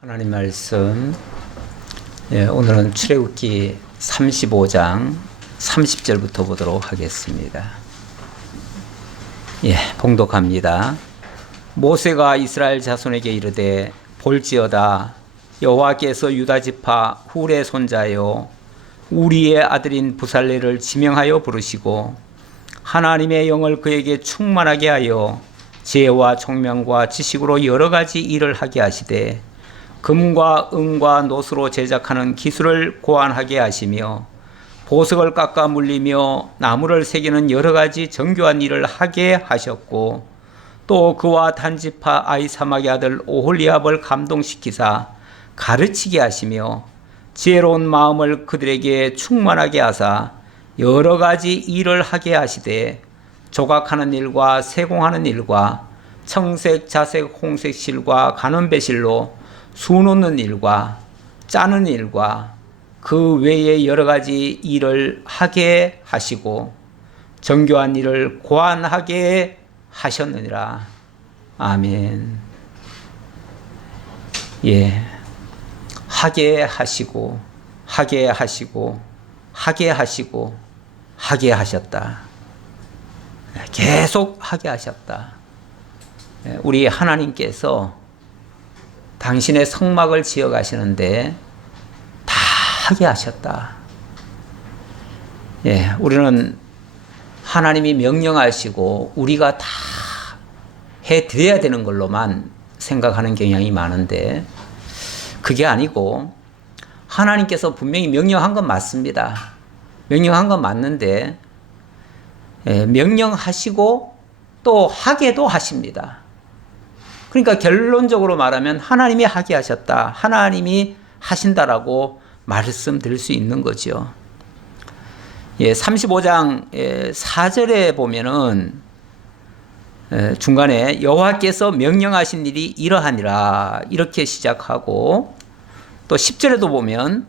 하나님 말씀, 오늘은 출애굽기 35장 30절부터 보도록 하겠습니다. 봉독합니다. 모세가 이스라엘 자손에게 이르되 볼지어다 여호와께서 유다 지파 훌의 손자요 우리의 아들인 부살레를 지명하여 부르시고 하나님의 영을 그에게 충만하게 하여 지혜와 총명과 지식으로 여러 가지 일을 하게 하시되 금과 은과 노수로 제작하는 기술을 고안하게 하시며 보석을 깎아 물리며 나무를 새기는 여러 가지 정교한 일을 하게 하셨고 또 그와 단지파 아히사막의 아들 오홀리압을 감동시키사 가르치게 하시며 지혜로운 마음을 그들에게 충만하게 하사 여러 가지 일을 하게 하시되 조각하는 일과 세공하는 일과 청색, 자색, 홍색 실과 가는 배실로 수놓는 일과 짜는 일과 그 외에 여러 가지 일을 하게 하시고 정교한 일을 고안하게 하셨느니라. 아멘. 하게 하시고 하게 하시고 하게 하시고 하게 하셨다. 계속 하게 하셨다. 우리 하나님께서 당신의 성막을 지어 가시는데 다 하게 하셨다. 우리는 하나님이 명령하시고 우리가 다 해드려야 되는 걸로만 생각하는 경향이 많은데 그게 아니고 하나님께서 분명히 명령한 건 맞습니다. 명령한 건 맞는데 명령하시고 또 하게도 하십니다. 그러니까 결론적으로 말하면 하나님이 하게 하셨다, 하나님이 하신다라고 말씀드릴 수 있는 거죠. 35장 4절에 보면은 중간에 여호와께서 명령하신 일이 이러하니라 이렇게 시작하고 또 10절에도 보면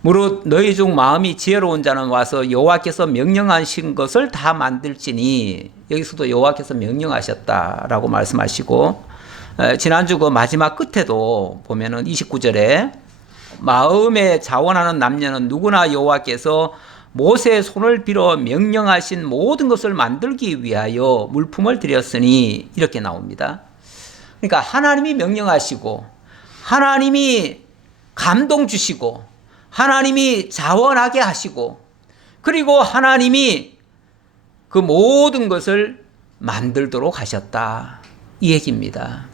무릇 너희 중 마음이 지혜로운 자는 와서 여호와께서 명령하신 것을 다 만들지니, 여기서도 여호와께서 명령하셨다라고 말씀하시고 지난주 그 마지막 끝에도 보면은 29절에 마음에 자원하는 남녀는 누구나 여호와께서 모세의 손을 빌어 명령하신 모든 것을 만들기 위하여 물품을 드렸으니 이렇게 나옵니다. 그러니까 하나님이 명령하시고 하나님이 감동 주시고 하나님이 자원하게 하시고 그리고 하나님이 그 모든 것을 만들도록 하셨다, 이 얘기입니다.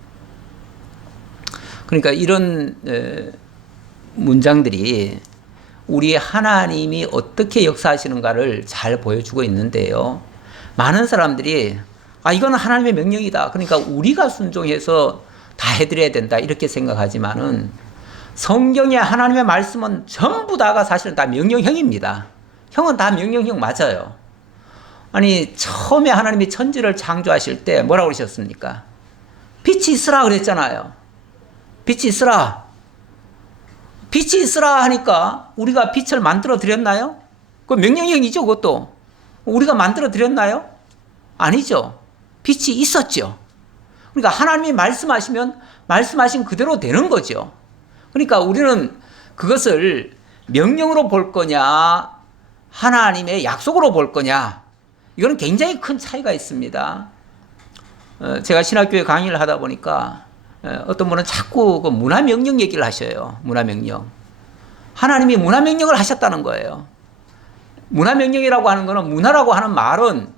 그러니까 이런 문장들이 우리 하나님이 어떻게 역사하시는가를 잘 보여주고 있는데요. 많은 사람들이 이건 하나님의 명령이다, 그러니까 우리가 순종해서 다 해드려야 된다 이렇게 생각하지만은 성경의 하나님의 말씀은 전부 다가 사실은 다 명령형입니다. 형은 다 명령형 맞아요. 아니 처음에 하나님이 천지를 창조하실 때 뭐라고 그러셨습니까? 빛이 있으라 그랬잖아요. 빛이 있으라. 빛이 있으라 하니까 우리가 빛을 만들어 드렸나요? 그 명령형이죠. 그것도 우리가 만들어 드렸나요? 아니죠. 빛이 있었죠. 그러니까 하나님이 말씀하시면 말씀하신 그대로 되는 거죠. 그러니까 우리는 그것을 명령으로 볼 거냐 하나님의 약속으로 볼 거냐, 이거는 굉장히 큰 차이가 있습니다. 제가 신학교에 강의를 하다 보니까 어떤 분은 자꾸 그 문화명령 얘기를 하셔요. 문화명령. 하나님이 문화명령을 하셨다는 거예요. 문화명령이라고 하는 거는, 문화라고 하는 말은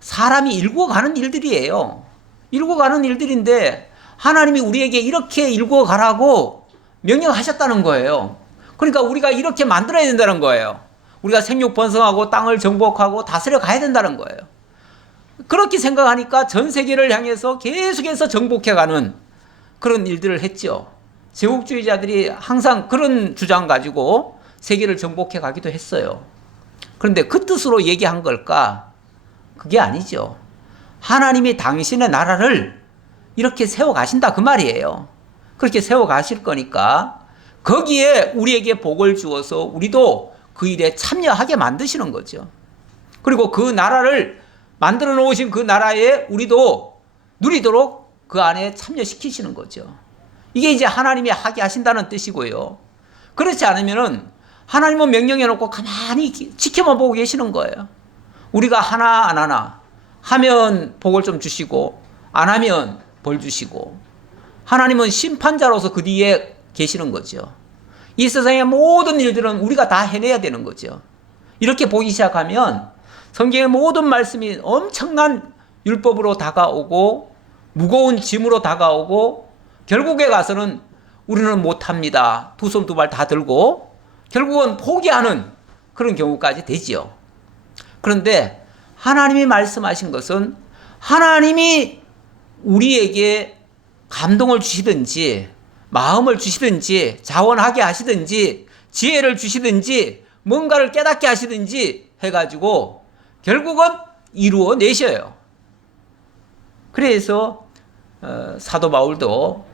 사람이 일궈가는 일들이에요. 일궈가는 일들인데 하나님이 우리에게 이렇게 일궈가라고 명령하셨다는 거예요. 그러니까 우리가 이렇게 만들어야 된다는 거예요. 우리가 생육 번성하고 땅을 정복하고 다스려 가야 된다는 거예요. 그렇게 생각하니까 전 세계를 향해서 계속해서 정복해가는 그런 일들을 했죠. 제국주의자들이 항상 그런 주장 가지고 세계를 정복해 가기도 했어요. 그런데 그 뜻으로 얘기한 걸까? 그게 아니죠. 하나님이 당신의 나라를 이렇게 세워 가신다 그 말이에요. 그렇게 세워 가실 거니까 거기에 우리에게 복을 주어서 우리도 그 일에 참여하게 만드시는 거죠. 그리고 그 나라를 만들어 놓으신 그 나라에 우리도 누리도록 그 안에 참여시키시는 거죠. 이게 이제 하나님이 하게 하신다는 뜻이고요. 그렇지 않으면은 하나님은 명령해 놓고 가만히 지켜만 보고 계시는 거예요. 우리가 하나 안 하나 하면 복을 좀 주시고 안 하면 벌 주시고, 하나님은 심판자로서 그 뒤에 계시는 거죠. 이 세상의 모든 일들은 우리가 다 해내야 되는 거죠. 이렇게 보기 시작하면 성경의 모든 말씀이 엄청난 율법으로 다가오고 무거운 짐으로 다가오고, 결국에 가서는 우리는 못합니다. 두 손 두 발 다 들고 결국은 포기하는 그런 경우까지 되지요. 그런데 하나님이 말씀하신 것은 하나님이 우리에게 감동을 주시든지 마음을 주시든지 자원하게 하시든지 지혜를 주시든지 뭔가를 깨닫게 하시든지 해가지고 결국은 이루어 내셔요. 그래서 사도 바울도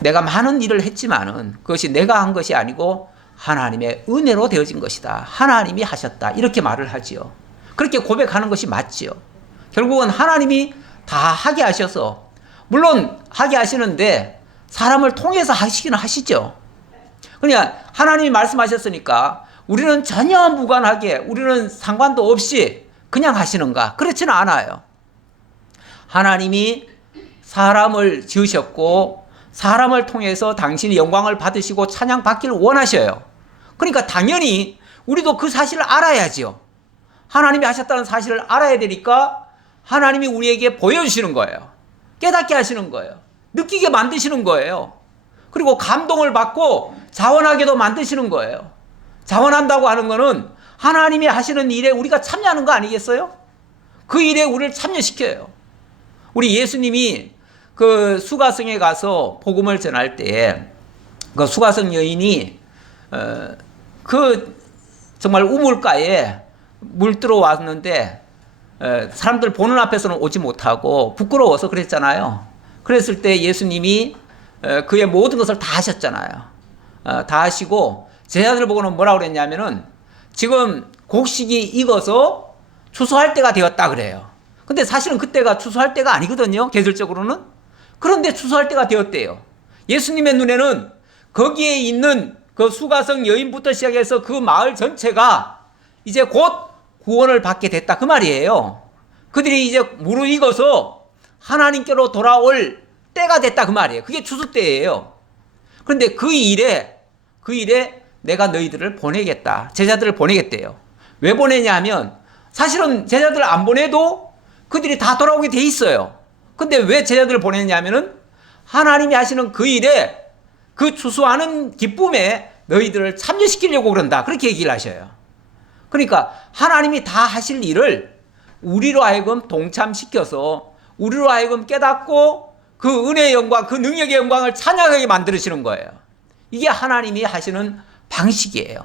내가 많은 일을 했지만은 그것이 내가 한 것이 아니고 하나님의 은혜로 되어진 것이다. 하나님이 하셨다. 이렇게 말을 하지요. 그렇게 고백하는 것이 맞지요. 결국은 하나님이 다 하게 하셔서, 물론 하게 하시는데 사람을 통해서 하시기는 하시죠. 그냥 하나님이 말씀하셨으니까 우리는 전혀 무관하게, 우리는 상관도 없이 그냥 하시는가? 그렇지는 않아요. 하나님이 사람을 지으셨고 사람을 통해서 당신이 영광을 받으시고 찬양 받기를 원하셔요. 그러니까 당연히 우리도 그 사실을 알아야지요. 하나님이 하셨다는 사실을 알아야 되니까 하나님이 우리에게 보여주시는 거예요. 깨닫게 하시는 거예요. 느끼게 만드시는 거예요. 그리고 감동을 받고 자원하게도 만드시는 거예요. 자원한다고 하는 거는 하나님이 하시는 일에 우리가 참여하는 거 아니겠어요? 그 일에 우리를 참여시켜요. 우리 예수님이 그 수가성에 가서 복음을 전할 때 그 수가성 여인이 그 정말 우물가에 물 들어왔는데 사람들 보는 앞에서는 오지 못하고 부끄러워서 그랬잖아요. 그랬을 때 예수님이 그의 모든 것을 다 하셨잖아요. 다 하시고 제자들 보고는 뭐라고 그랬냐면은 지금 곡식이 익어서 추수할 때가 되었다 그래요. 근데 사실은 그때가 추수할 때가 아니거든요. 계절적으로는. 그런데 추수할 때가 되었대요. 예수님의 눈에는 거기에 있는 그 수가성 여인부터 시작해서 그 마을 전체가 이제 곧 구원을 받게 됐다 그 말이에요. 그들이 이제 무르익어서 하나님께로 돌아올 때가 됐다 그 말이에요. 그게 추수 때예요. 그런데 그 일에 내가 너희들을 보내겠다. 제자들을 보내겠대요. 왜 보내냐 하면 사실은 제자들 안 보내도 그들이 다 돌아오게 돼 있어요. 근데 왜 제자들을 보냈냐면은 하나님이 하시는 그 일에, 그 추수하는 기쁨에 너희들을 참여시키려고 그런다. 그렇게 얘기를 하셔요. 그러니까 하나님이 다 하실 일을 우리로 하여금 동참시켜서 우리로 하여금 깨닫고 그 은혜의 영광, 그 능력의 영광을 찬양하게 만드시는 거예요. 이게 하나님이 하시는 방식이에요.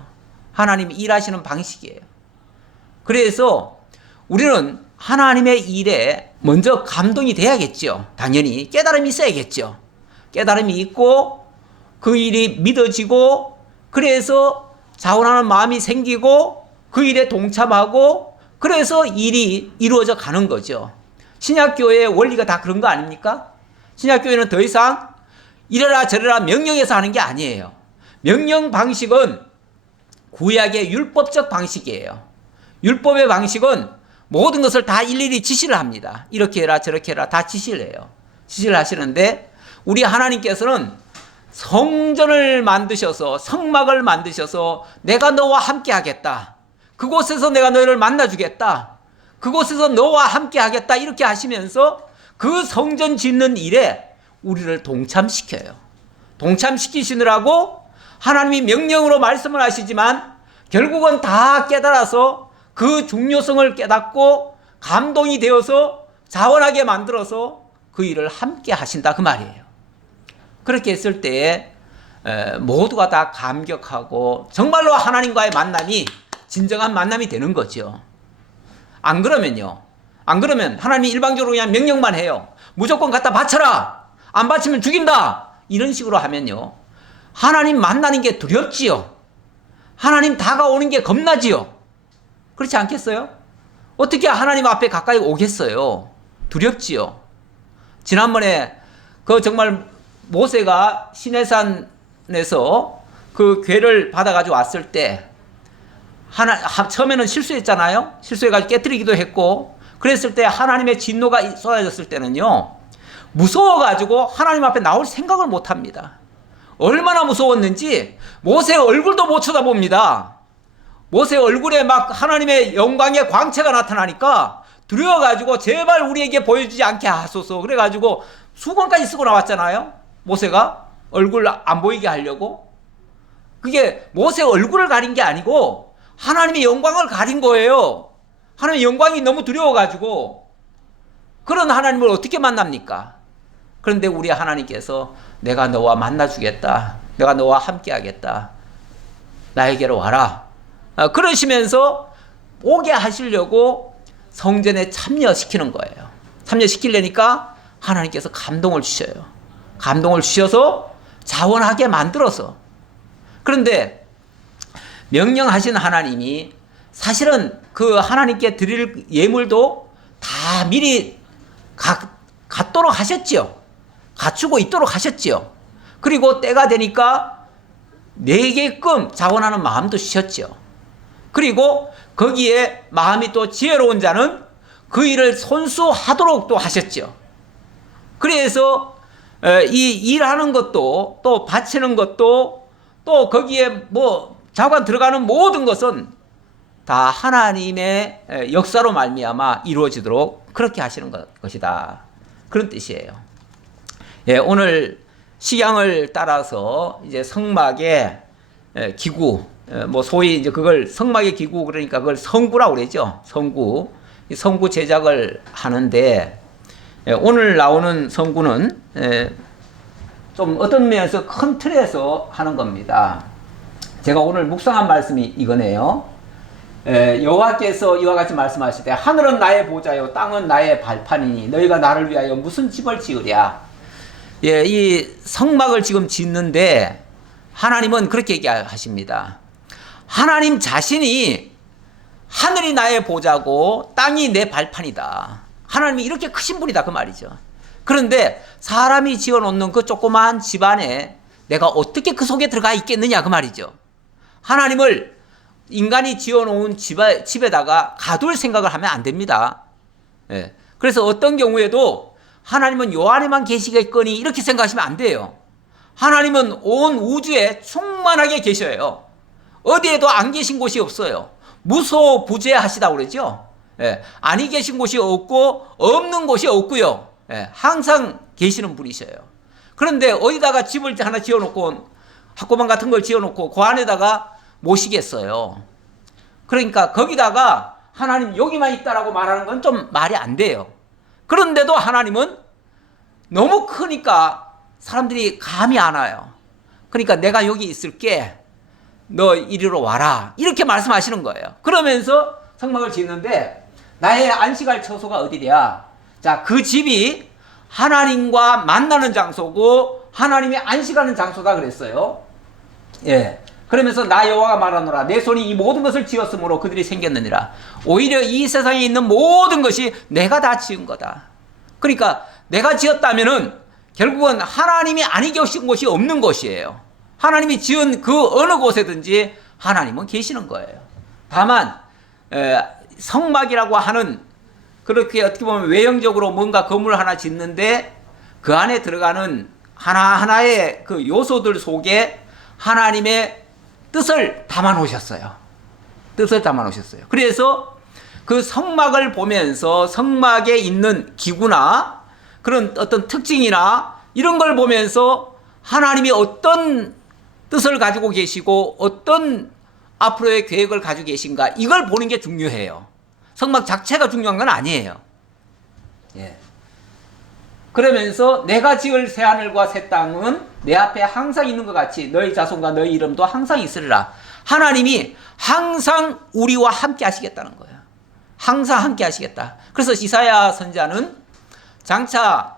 하나님이 일하시는 방식이에요. 그래서 우리는 하나님의 일에 먼저 감동이 돼야겠죠. 당연히 깨달음이 있어야겠죠. 깨달음이 있고 그 일이 믿어지고 그래서 자원하는 마음이 생기고 그 일에 동참하고 그래서 일이 이루어져 가는 거죠. 신약교회의 원리가 다 그런 거 아닙니까? 신약교회는 더 이상 이래라 저래라 명령해서 하는 게 아니에요. 명령 방식은 구약의 율법적 방식이에요. 율법의 방식은 모든 것을 다 일일이 지시를 합니다. 이렇게 해라 저렇게 해라 다 지시를 해요. 지시를 하시는데 우리 하나님께서는 성전을 만드셔서 성막을 만드셔서 내가 너와 함께 하겠다. 그곳에서 내가 너희를 만나주겠다. 그곳에서 너와 함께 하겠다. 이렇게 하시면서 그 성전 짓는 일에 우리를 동참시켜요. 동참시키시느라고 하나님이 명령으로 말씀을 하시지만 결국은 다 깨달아서 그 중요성을 깨닫고 감동이 되어서 자원하게 만들어서 그 일을 함께 하신다 그 말이에요. 그렇게 했을 때에 모두가 다 감격하고 정말로 하나님과의 만남이 진정한 만남이 되는 거죠. 안 그러면요. 안 그러면 하나님이 일방적으로 그냥 명령만 해요. 무조건 갖다 바쳐라. 안 바치면 죽인다. 이런 식으로 하면요. 하나님 만나는 게 두렵지요. 하나님 다가오는 게 겁나지요. 그렇지 않겠어요? 어떻게 하나님 앞에 가까이 오겠어요? 두렵지요. 지난번에 그 정말 모세가 시내산에서 그 궤를 받아가지고 왔을 때 처음에는 실수했잖아요. 실수해가지고 깨뜨리기도 했고, 그랬을 때 하나님의 진노가 쏟아졌을 때는요, 무서워가지고 하나님 앞에 나올 생각을 못 합니다. 얼마나 무서웠는지 모세 얼굴도 못 쳐다봅니다. 모세 얼굴에 막 하나님의 영광의 광채가 나타나니까 두려워가지고 제발 우리에게 보여주지 않게 하소서. 그래가지고 수건까지 쓰고 나왔잖아요. 모세가 얼굴 안 보이게 하려고. 그게 모세 얼굴을 가린 게 아니고 하나님의 영광을 가린 거예요. 하나님의 영광이 너무 두려워가지고. 그런 하나님을 어떻게 만납니까? 그런데 우리 하나님께서 내가 너와 만나주겠다. 내가 너와 함께하겠다. 나에게로 와라. 그러시면서 오게 하시려고 성전에 참여시키는 거예요. 참여시키려니까 하나님께서 감동을 주셔요. 감동을 주셔서 자원하게 만들어서. 그런데 명령하신 하나님이 사실은 그 하나님께 드릴 예물도 다 미리 갖도록 하셨지요. 갖추고 있도록 하셨지요. 그리고 때가 되니까 내게끔 자원하는 마음도 주셨지요. 그리고 거기에 마음이 또 지혜로운 자는 그 일을 손수하도록 또 하셨죠. 그래서 이 일하는 것도 또 바치는 것도 또 거기에 뭐 자관 들어가는 모든 것은 다 하나님의 역사로 말미암아 이루어지도록 그렇게 하시는 것이다. 그런 뜻이에요. 예, 오늘 식양을 따라서 이제 성막의 기구, 뭐 소위 이제 그걸 성막의 기구 그러니까 그걸 성구라고 그러죠. 성구. 이 성구 제작을 하는데 오늘 나오는 성구는 좀 어떤 면에서 큰 틀에서 하는 겁니다. 제가 오늘 묵상한 말씀이 이거네요. 여호와께서 이와 같이 말씀하실 때 하늘은 나의 보좌요 땅은 나의 발판이니 너희가 나를 위하여 무슨 집을 지으랴. 예, 이 성막을 지금 짓는데 하나님은 그렇게 얘기하십니다. 하나님 자신이 하늘이 나의 보좌고 땅이 내 발판이다. 하나님이 이렇게 크신 분이다 그 말이죠. 그런데 사람이 지어놓는 그 조그마한 집안에 내가 어떻게 그 속에 들어가 있겠느냐 그 말이죠. 하나님을 인간이 지어놓은 집에다가 가둘 생각을 하면 안 됩니다. 예. 그래서 어떤 경우에도 하나님은 요 안에만 계시겠거니 이렇게 생각하시면 안 돼요. 하나님은 온 우주에 충만하게 계셔요. 어디에도 안 계신 곳이 없어요. 무소부재하시다고 그러죠. 예. 아니 계신 곳이 없고 없는 곳이 없고요. 예. 항상 계시는 분이셔요. 그런데 어디다가 집을 하나 지어놓고 학고방 같은 걸 지어놓고 그 안에다가 모시겠어요. 그러니까 거기다가 하나님 여기만 있다라고 말하는 건 좀 말이 안 돼요. 그런데도 하나님은 너무 크니까 사람들이 감이 안 와요. 그러니까 내가 여기 있을게. 너 이리로 와라. 이렇게 말씀하시는 거예요. 그러면서 성막을 짓는데 나의 안식할 처소가 어디랴? 자, 그 집이 하나님과 만나는 장소고 하나님이 안식하는 장소다 그랬어요. 예. 그러면서 나 여호와가 말하노라 내 손이 이 모든 것을 지었으므로 그들이 생겼느니라. 오히려 이 세상에 있는 모든 것이 내가 다 지은 거다. 그러니까 내가 지었다면은 결국은 하나님이 아니 계신 곳이 없는 것이에요. 하나님이 지은 그 어느 곳에든지 하나님은 계시는 거예요. 다만 성막이라고 하는 그렇게 어떻게 보면 외형적으로 뭔가 건물 하나 짓는데 그 안에 들어가는 하나하나의 그 요소들 속에 하나님의 뜻을 담아 놓으셨어요. 뜻을 담아 놓으셨어요. 그래서 그 성막을 보면서 성막에 있는 기구나 그런 어떤 특징이나 이런 걸 보면서 하나님이 어떤 뜻을 가지고 계시고 어떤 앞으로의 계획을 가지고 계신가 이걸 보는 게 중요해요. 성막 자체가 중요한 건 아니에요. 예. 그러면서 내가 지을 새하늘과 새 땅은 내 앞에 항상 있는 것 같이 너희 자손과 너희 이름도 항상 있으리라. 하나님이 항상 우리와 함께 하시겠다는 거예요. 항상 함께 하시겠다. 그래서 이사야 선지자는 장차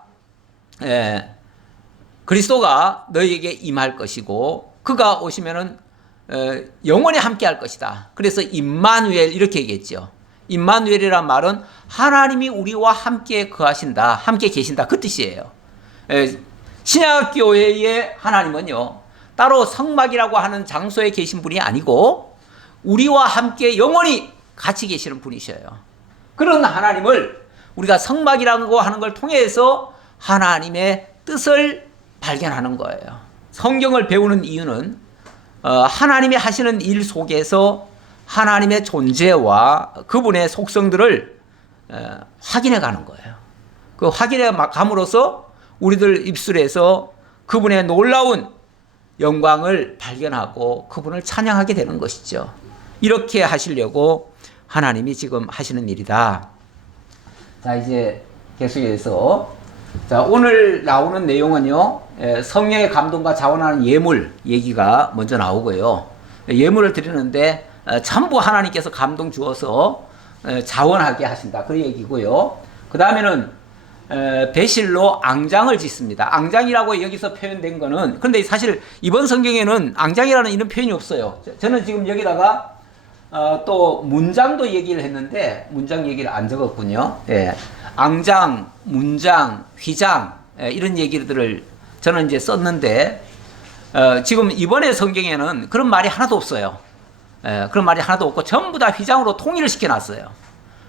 그리스도가 너희에게 임할 것이고 그가 오시면은 영원히 함께 할 것이다. 그래서 임마누엘 이렇게 얘기했죠. 임마누엘이란 말은 하나님이 우리와 함께 거하신다, 함께 계신다, 그 뜻이에요. 신약교회의 하나님은요, 따로 성막이라고 하는 장소에 계신 분이 아니고 우리와 함께 영원히 같이 계시는 분이셔요. 그런 하나님을 우리가 성막이라고 하는 걸 통해서 하나님의 뜻을 발견하는 거예요. 성경을 배우는 이유는 하나님이 하시는 일 속에서 하나님의 존재와 그분의 속성들을 확인해 가는 거예요. 그 확인해 감으로써 우리들 입술에서 그분의 놀라운 영광을 발견하고 그분을 찬양하게 되는 것이죠. 이렇게 하시려고 하나님이 지금 하시는 일이다. 자, 이제 계속해서 자, 오늘 나오는 내용은요, 성령의 감동과 자원하는 예물 얘기가 먼저 나오고요. 예물을 드리는데 전부 하나님께서 감동 주어서 자원하게 하신다, 그 얘기고요. 그 다음에는 배실로 앙장을 짓습니다. 앙장이라고 여기서 표현된 거는, 그런데 사실 이번 성경에는 앙장이라는 이런 표현이 없어요. 저는 지금 여기다가 또 문장도 얘기를 했는데 문장 얘기를 안 적었군요. 예. 앙장, 문장, 휘장, 이런 얘기들을 저는 이제 썼는데 지금 이번에 성경에는 그런 말이 하나도 없어요. 그런 말이 하나도 없고 전부 다 휘장으로 통일을 시켜놨어요.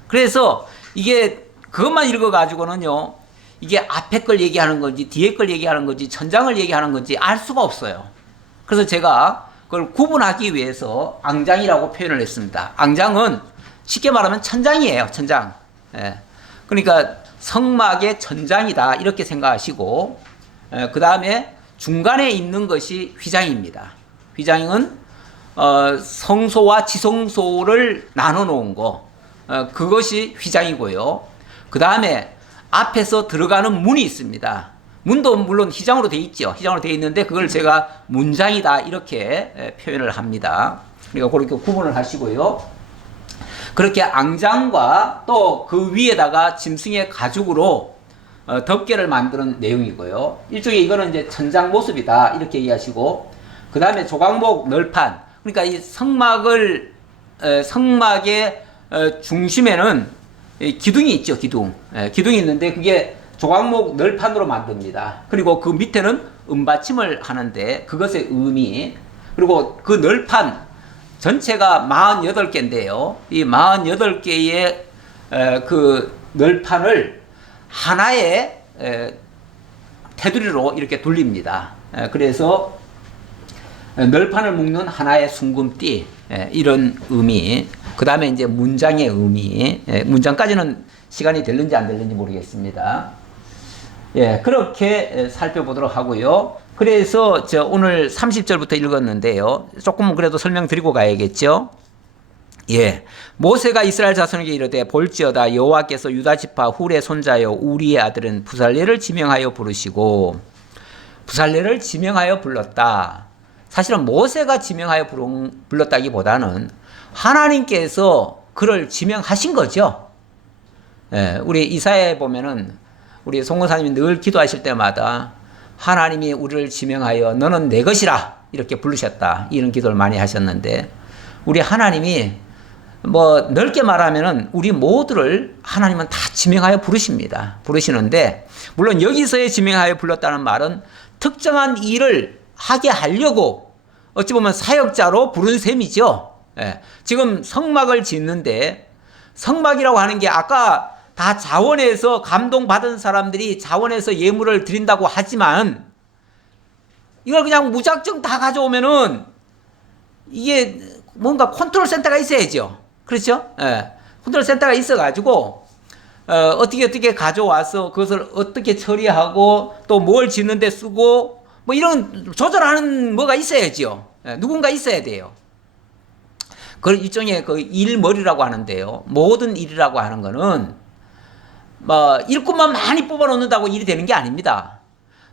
그래서 이게 그것만 읽어가지고는요, 이게 앞에 걸 얘기하는 건지 뒤에 걸 얘기하는 건지 천장을 얘기하는 건지 알 수가 없어요. 그래서 제가 그걸 구분하기 위해서 앙장이라고 표현을 했습니다. 앙장은 쉽게 말하면 천장이에요. 천장. 그러니까 성막의 천장이다, 이렇게 생각하시고, 그 다음에 중간에 있는 것이 휘장입니다. 휘장은 성소와 지성소를 나눠 놓은 거, 그것이 휘장이고요. 그 다음에 앞에서 들어가는 문이 있습니다. 문도 물론 휘장으로 되어 있죠. 휘장으로 되어 있는데 그걸 제가 문장이다, 이렇게 표현을 합니다. 그러니까 그렇게 구분을 하시고요. 그렇게 앙장과 또 그 위에다가 짐승의 가죽으로 덮개를 만드는 내용이고요. 일종의 이거는 이제 천장 모습이다, 이렇게 이해하시고, 그 다음에 조각목 널판, 그러니까 이 성막의 중심에는 기둥이 있죠. 기둥이 있는데 그게 조각목 널판으로 만듭니다. 그리고 그 밑에는 은받침을 하는데 그것의 의미, 그리고 그 널판 전체가 48개인데요. 이 48개의 그 널판을 하나의 테두리로 이렇게 돌립니다. 그래서 널판을 묶는 하나의 숭금띠, 이런 의미. 그 다음에 이제 문장의 의미. 문장까지는 시간이 될는지 안 될는지 모르겠습니다. 그렇게 살펴보도록 하고요. 그래서 오늘 30절부터 읽었는데요. 조금 그래도 설명드리고 가야겠죠. 모세가 이스라엘 자손에게 이르되 볼지어다 여호와께서 유다 지파 훌의 손자여 우리의 아들은 부살레를 지명하여 부르시고, 부살레를 지명하여 불렀다. 사실은 모세가 지명하여 불렀다기보다는 하나님께서 그를 지명하신 거죠. 우리 이사야에 보면은 우리 송건사님이 늘 기도하실 때마다 하나님이 우리를 지명하여 너는 내 것이라 이렇게 부르셨다, 이런 기도를 많이 하셨는데, 우리 하나님이 뭐 넓게 말하면은 우리 모두를 하나님은 다 지명하여 부르시는데, 물론 여기서의 지명하여 불렀다는 말은 특정한 일을 하게 하려고 어찌 보면 사역자로 부른 셈이죠. 지금 성막을 짓는데, 성막이라고 하는 게 아까 다 자원해서 감동받은 사람들이 자원해서 예물을 드린다고 하지만, 이걸 그냥 무작정 다 가져오면은 이게 뭔가 컨트롤 센터가 있어야죠. 그렇죠? 컨트롤 센터가 있어가지고 어떻게 가져와서 그것을 어떻게 처리하고 또 뭘 짓는데 쓰고 뭐 이런 조절하는 뭐가 있어야죠. 누군가 있어야 돼요. 그걸 일종의 그 일머리라고 하는데요. 모든 일이라고 하는 거는 뭐 일꾼만 많이 뽑아 놓는다고 일이 되는 게 아닙니다.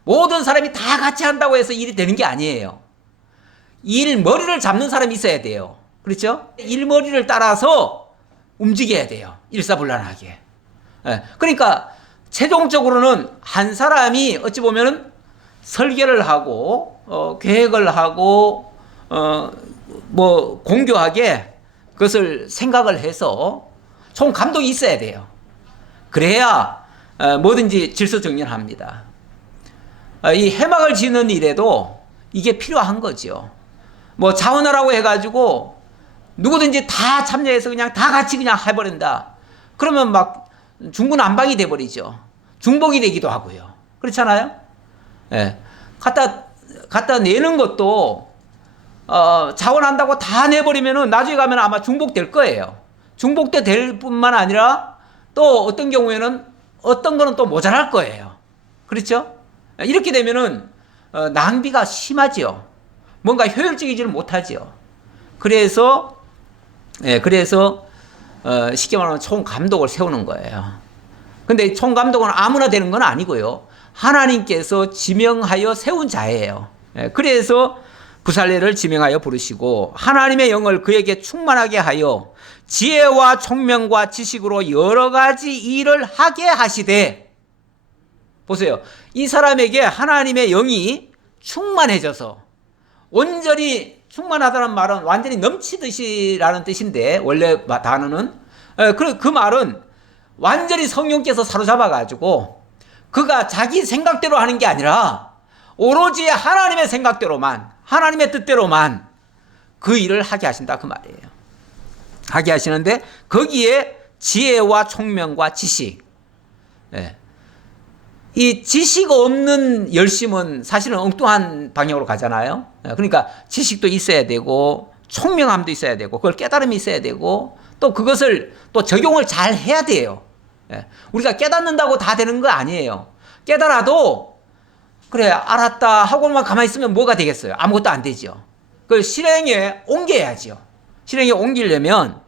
모든 사람이 다 같이 한다고 해서 일이 되는 게 아니에요. 일머리를 잡는 사람이 있어야 돼요. 그렇죠? 일머리를 따라서 움직여야 돼요. 일사불란하게. 그러니까 최종적으로는 한 사람이 어찌 보면은 설계를 하고 계획을 하고 뭐 공교하게 그것을 생각을 해서 총감독이 있어야 돼요. 그래야 뭐든지 질서정연합니다. 이 해막을 지는 일에도 이게 필요한 거죠. 뭐 자원하라고 해가지고 누구든지 다 참여해서 그냥 다 같이 그냥 해버린다. 그러면 막 중구난방이 돼버리죠. 중복이 되기도 하고요. 그렇잖아요? 예. 갖다 내는 것도 자원한다고 다 내버리면은 나중에 가면 아마 중복될 거예요. 중복돼 될 뿐만 아니라 또 어떤 경우에는 어떤 거는 또 모자랄 거예요. 그렇죠? 이렇게 되면은 낭비가 심하죠. 뭔가 효율적이지를 못하죠. 그래서 쉽게 말하면 총감독을 세우는 거예요. 근데 총감독은 아무나 되는 건 아니고요. 하나님께서 지명하여 세운 자예요. 그래서 부살레를 지명하여 부르시고 하나님의 영을 그에게 충만하게 하여 지혜와 총명과 지식으로 여러 가지 일을 하게 하시되, 보세요. 이 사람에게 하나님의 영이 충만해져서, 온전히 충만하다는 말은 완전히 넘치듯이라는 뜻인데, 원래 단어는 그 말은 완전히 성령께서 사로잡아가지고 그가 자기 생각대로 하는 게 아니라 오로지 하나님의 생각대로만, 하나님의 뜻대로만 그 일을 하게 하신다, 그 말이에요. 하게 하시는데 거기에 지혜와 총명과 지식, 이 지식 없는 열심은 사실은 엉뚱한 방향으로 가잖아요. 그러니까 지식도 있어야 되고 총명함도 있어야 되고 그걸 깨달음이 있어야 되고 또 그것을 또 적용을 잘 해야 돼요. 우리가 깨닫는다고 다 되는 거 아니에요. 깨달아도 그래 알았다 하고만 가만히 있으면 뭐가 되겠어요? 아무것도 안 되죠. 그걸 실행에 옮겨야죠. 실행에 옮기려면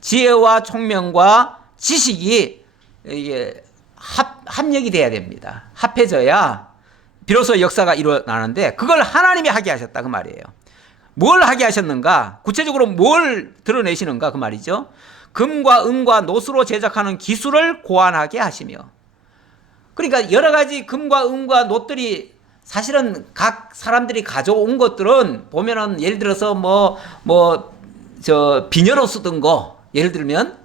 지혜와 총명과 지식이 이게 합력이 돼야 됩니다. 합해져야 비로소 역사가 일어나는데 그걸 하나님이 하게 하셨다, 그 말이에요. 뭘 하게 하셨는가? 구체적으로 뭘 드러내시는가, 그 말이죠. 금과 은과 노수로 제작하는 기술을 고안하게 하시며, 그러니까 여러 가지 금과 은과 노들이 사실은 각 사람들이 가져온 것들은 보면은 예를 들어서 비녀로 쓰던 거, 예를 들면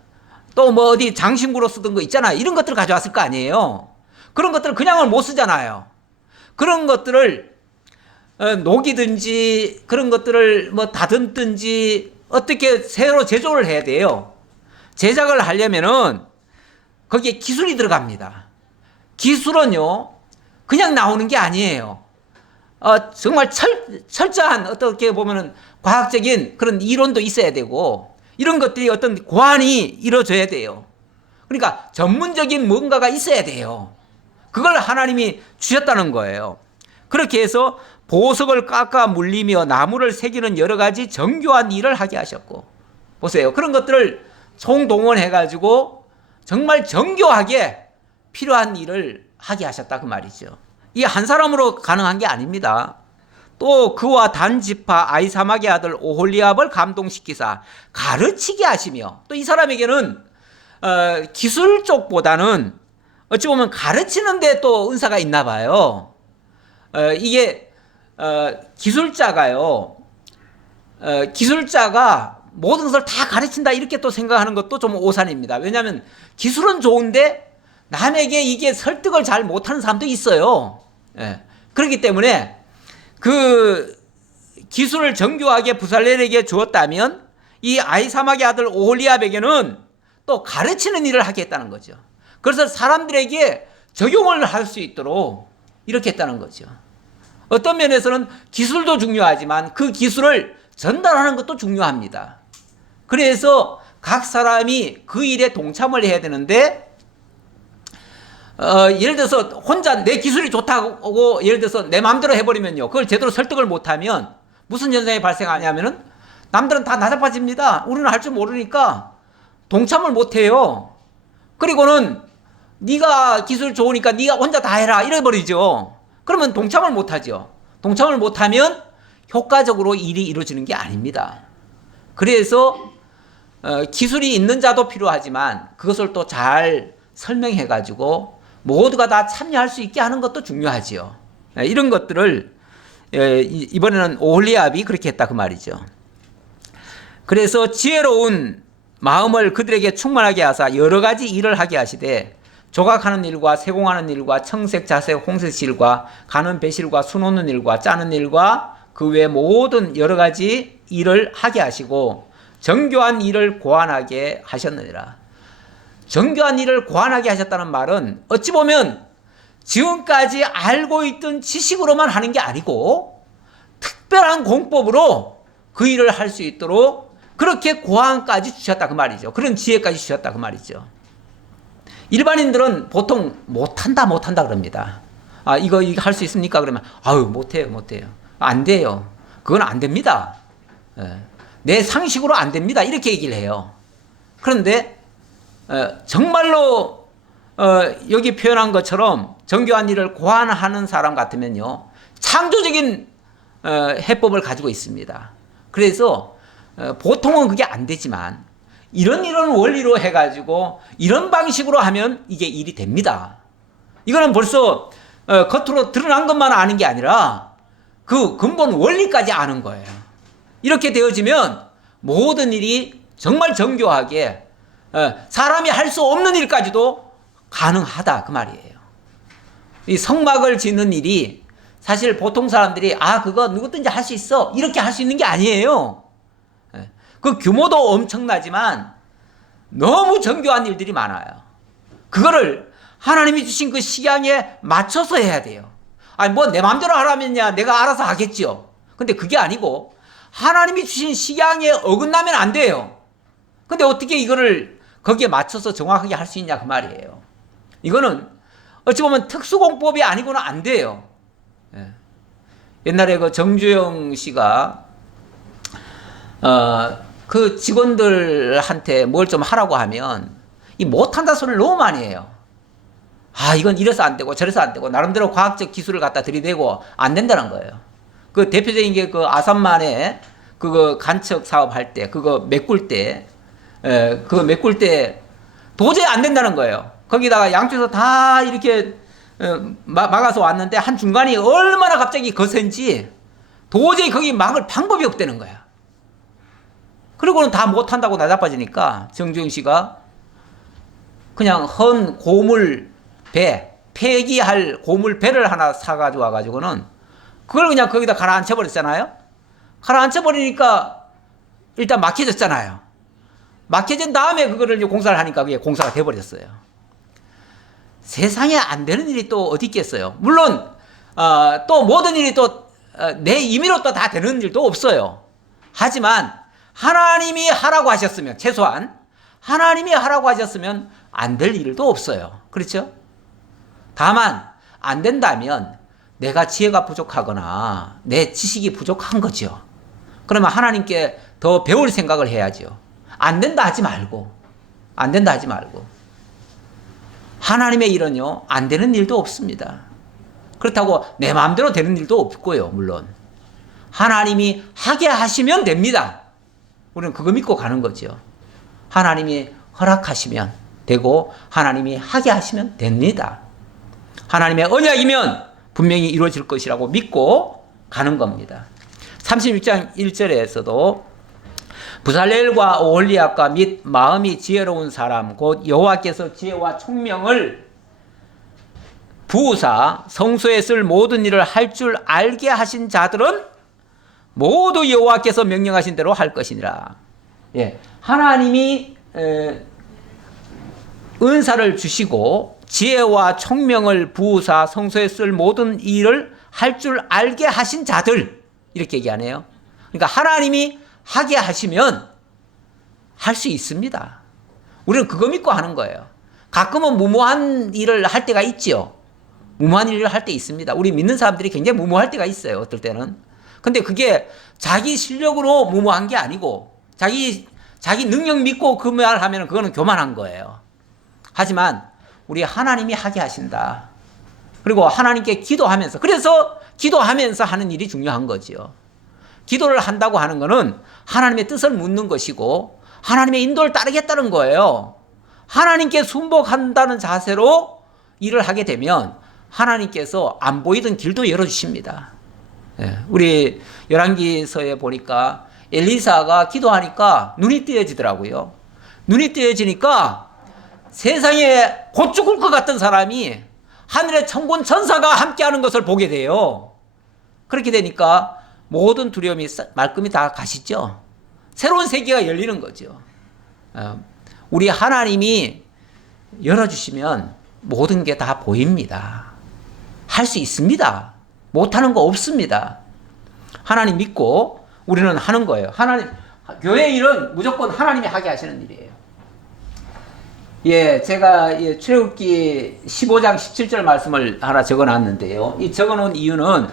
또 뭐 어디 장신구로 쓰던 거 있잖아요. 이런 것들을 가져왔을 거 아니에요. 그런 것들을 그냥은 못 쓰잖아요. 그런 것들을 녹이든지 그런 것들을 뭐 다듬든지 어떻게 새로 제조를 해야 돼요. 제작을 하려면은 거기에 기술이 들어갑니다. 기술은요 그냥 나오는 게 아니에요. 정말 철저한 어떻게 보면은 과학적인 그런 이론도 있어야 되고 이런 것들이 어떤 고안이 이루어져야 돼요. 그러니까 전문적인 뭔가가 있어야 돼요. 그걸 하나님이 주셨다는 거예요. 그렇게 해서 보석을 깎아 물리며 나무를 새기는 여러 가지 정교한 일을 하게 하셨고, 보세요. 그런 것들을 총동원해가지고 정말 정교하게 필요한 일을 하게 하셨다, 그 말이죠. 이게 한 사람으로 가능한 게 아닙니다. 또 그와 단지파 아이사막의 아들 오홀리압을 감동시키사 가르치게 하시며, 또 이 사람에게는 기술 쪽보다는 어찌 보면 가르치는 데 또 은사가 있나 봐요. 이게 기술자가 모든 것을 다 가르친다 이렇게 또 생각하는 것도 좀 오산입니다. 왜냐하면 기술은 좋은데 남에게 이게 설득을 잘 못하는 사람도 있어요. 그렇기 때문에 그 기술을 정교하게 부살렐에게 주었다면 이 아히사막의 아들 오홀리압에게는 또 가르치는 일을 하게 했다는 거죠. 그래서 사람들에게 적용을 할 수 있도록 이렇게 했다는 거죠. 어떤 면에서는 기술도 중요하지만 그 기술을 전달하는 것도 중요합니다. 그래서 각 사람이 그 일에 동참을 해야 되는데 예를 들어서 혼자 내 기술이 좋다고 예를 들어서 내 마음대로 해버리면요, 그걸 제대로 설득을 못하면 무슨 현상이 발생하냐면은 남들은 다 나자빠집니다. 우리는 할 줄 모르니까 동참을 못해요. 그리고는 네가 기술 좋으니까 네가 혼자 다 해라 이래버리죠. 그러면 동참을 못하죠. 동참을 못하면 효과적으로 일이 이루어지는 게 아닙니다. 그래서 기술이 있는 자도 필요하지만 그것을 또 잘 설명해가지고 모두가 다 참여할 수 있게 하는 것도 중요하지요. 이런 것들을 이번에는 오홀리압이 그렇게 했다, 그 말이죠. 그래서 지혜로운 마음을 그들에게 충만하게 하사 여러 가지 일을 하게 하시되 조각하는 일과 세공하는 일과 청색, 자색, 홍색실과 가는 배실과 수놓는 일과 짜는 일과 그 외 모든 여러 가지 일을 하게 하시고 정교한 일을 고안하게 하셨느니라. 정교한 일을 고안하게 하셨다는 말은 어찌 보면 지금까지 알고 있던 지식으로만 하는 게 아니고 특별한 공법으로 그 일을 할 수 있도록 그렇게 고안까지 주셨다 그 말이죠. 그런 지혜까지 주셨다 그 말이죠. 일반인들은 보통 못한다 그럽니다. 아, 이거 할 수 있습니까? 그러면 아유 못해요. 안 돼요. 그건 안 됩니다. 내 상식으로 안 됩니다. 이렇게 얘기를 해요. 그런데 정말로 여기 표현한 것처럼 정교한 일을 고안하는 사람 같으면요, 창조적인 해법을 가지고 있습니다. 그래서 보통은 그게 안 되지만 이런 원리로 해가지고 이런 방식으로 하면 이게 일이 됩니다. 이거는 벌써 겉으로 드러난 것만 아는 게 아니라 그 근본 원리까지 아는 거예요. 이렇게 되어지면 모든 일이 정말 정교하게 사람이 할 수 없는 일까지도 가능하다 그 말이에요. 이 성막을 짓는 일이 사실 보통 사람들이 그거 누구든지 할 수 있어 이렇게 할 수 있는 게 아니에요. 그 규모도 엄청나지만 너무 정교한 일들이 많아요. 그거를 하나님이 주신 그 식양에 맞춰서 해야 돼요. 아니 뭐 내 마음대로 하라면야 내가 알아서 하겠죠. 근데 그게 아니고 하나님이 주신 식양에 어긋나면 안 돼요. 근데 어떻게 이거를 거기에 맞춰서 정확하게 할 수 있냐 그 말이에요. 이거는 어찌 보면 특수공법이 아니고는 안 돼요. 옛날에 그 정주영 씨가 그 직원들한테 뭘 좀 하라고 하면 이 못한다 소리를 너무 많이 해요. 이건 이래서 안 되고 저래서 안 되고 나름대로 과학적 기술을 갖다 들이대고 안 된다는 거예요. 그 대표적인 게 그 아산만에 그거 간척 사업 할 때 그거 메꿀 때 그거 메꿀 때 도저히 안 된다는 거예요. 거기다가 양쪽에서 다 이렇게 막아서 왔는데 한 중간이 얼마나 갑자기 거센지 도저히 거기 막을 방법이 없다는 거야. 그리고는 다 못한다고 나자빠지니까 정주영 씨가 그냥 헌 고물 배, 폐기할 고물 배를 하나 사가지고 와가지고는 그걸 그냥 거기다 가라앉혀버렸잖아요. 가라앉혀버리니까 일단 막혀졌잖아요. 막혀진 다음에 그거를 이제 공사를 하니까 그게 공사가 돼버렸어요. 세상에 안 되는 일이 또 어디 있겠어요. 물론 또 모든 일이 또 내 임의로 또 다 되는 일도 없어요. 하지만 하나님이 하라고 하셨으면 최소한 하나님이 하라고 하셨으면 안 될 일도 없어요. 그렇죠? 다만 안 된다면 내가 지혜가 부족하거나 내 지식이 부족한 거죠. 그러면 하나님께 더 배울 생각을 해야죠. 안 된다 하지 말고 하나님의 일은요 안 되는 일도 없습니다. 그렇다고 내 마음대로 되는 일도 없고요. 물론 하나님이 하게 하시면 됩니다. 우리는 그거 믿고 가는 거죠. 하나님이 허락하시면 되고 하나님이 하게 하시면 됩니다. 하나님의 언약이면 분명히 이루어질 것이라고 믿고 가는 겁니다. 36장 1절에서도 부살렐과 오홀리압과 및 마음이 지혜로운 사람 곧 여호와께서 지혜와 총명을 부으사 성소에 쓸 모든 일을 할 줄 알게 하신 자들은 모두 여호와께서 명령하신 대로 할 것이니라. 하나님이 은사를 주시고 지혜와 총명을 부으사 성소에 쓸 모든 일을 할 줄 알게 하신 자들 이렇게 얘기하네요. 그러니까 하나님이 하게 하시면 할 수 있습니다. 우리는 그거 믿고 하는 거예요. 가끔은 무모한 일을 할 때가 있죠. 무모한 일을 할 때 있습니다. 우리 믿는 사람들이 굉장히 무모할 때가 있어요. 어떨 때는. 근데 그게 자기 실력으로 무모한 게 아니고 자기 능력 믿고 그 말을 하면 그거는 교만한 거예요. 하지만 우리 하나님이 하게 하신다. 그리고 하나님께 기도하면서 그래서 기도하면서 하는 일이 중요한 거죠. 기도를 한다고 하는 거는 하나님의 뜻을 묻는 것이고 하나님의 인도를 따르겠다는 거예요. 하나님께 순복한다는 자세로 일을 하게 되면 하나님께서 안 보이던 길도 열어주십니다. 우리 열왕기서에 보니까 엘리사가 기도하니까 눈이 뜨여지더라고요. 눈이 띄어지니까 세상에 곧 죽을 것 같던 사람이 하늘의 천군 천사가 함께하는 것을 보게 돼요. 그렇게 되니까 모든 두려움이 말끔히 다 가시죠. 새로운 세계가 열리는 거죠. 우리 하나님이 열어주시면 모든 게 다 보입니다. 할 수 있습니다. 못하는 거 없습니다. 하나님 믿고 우리는 하는 거예요. 하나님, 교회 일은 무조건 하나님이 하게 하시는 일이에요. 예, 제가 출애굽기 15장 17절 말씀을 하나 적어놨는데요. 이 적어놓은 이유는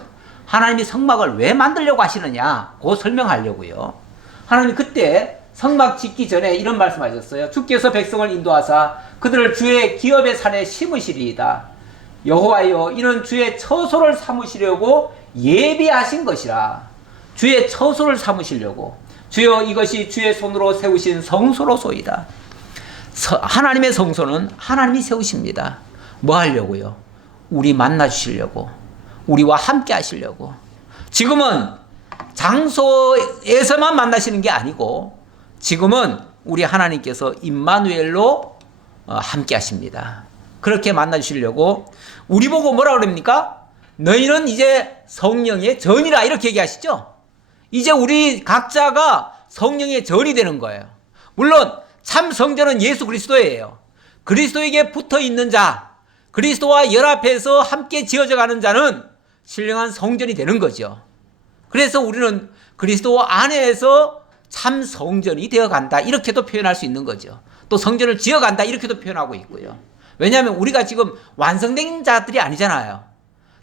하나님이 성막을 왜 만들려고 하시느냐, 그거 설명하려고요. 하나님 그때 성막 짓기 전에 이런 말씀하셨어요. 주께서 백성을 인도하사 그들을 주의 기업의 산에 심으시리이다. 여호와여, 이는 주의 처소를 삼으시려고 예비하신 것이라. 주의 처소를 삼으시려고. 주여, 이것이 주의 손으로 세우신 성소로소이다. 하나님의 성소는 하나님이 세우십니다. 뭐 하려고요? 우리 만나 주시려고, 우리와 함께 하시려고. 지금은 장소에서만 만나시는 게 아니고 지금은 우리 하나님께서 임마누엘로 함께 하십니다. 그렇게 만나 주시려고 우리 보고 뭐라 그럽니까? 너희는 이제 성령의 전이라, 이렇게 얘기하시죠. 이제 우리 각자가 성령의 전이 되는 거예요. 물론 참 성전은 예수 그리스도예요. 그리스도에게 붙어 있는 자, 그리스도와 연합해서 함께 지어져 가는 자는 신령한 성전이 되는 거죠. 그래서 우리는 그리스도 안에서 참 성전이 되어 간다, 이렇게도 표현할 수 있는 거죠. 또 성전을 지어 간다, 이렇게도 표현하고 있고요. 왜냐하면 우리가 지금 완성된 자들이 아니잖아요.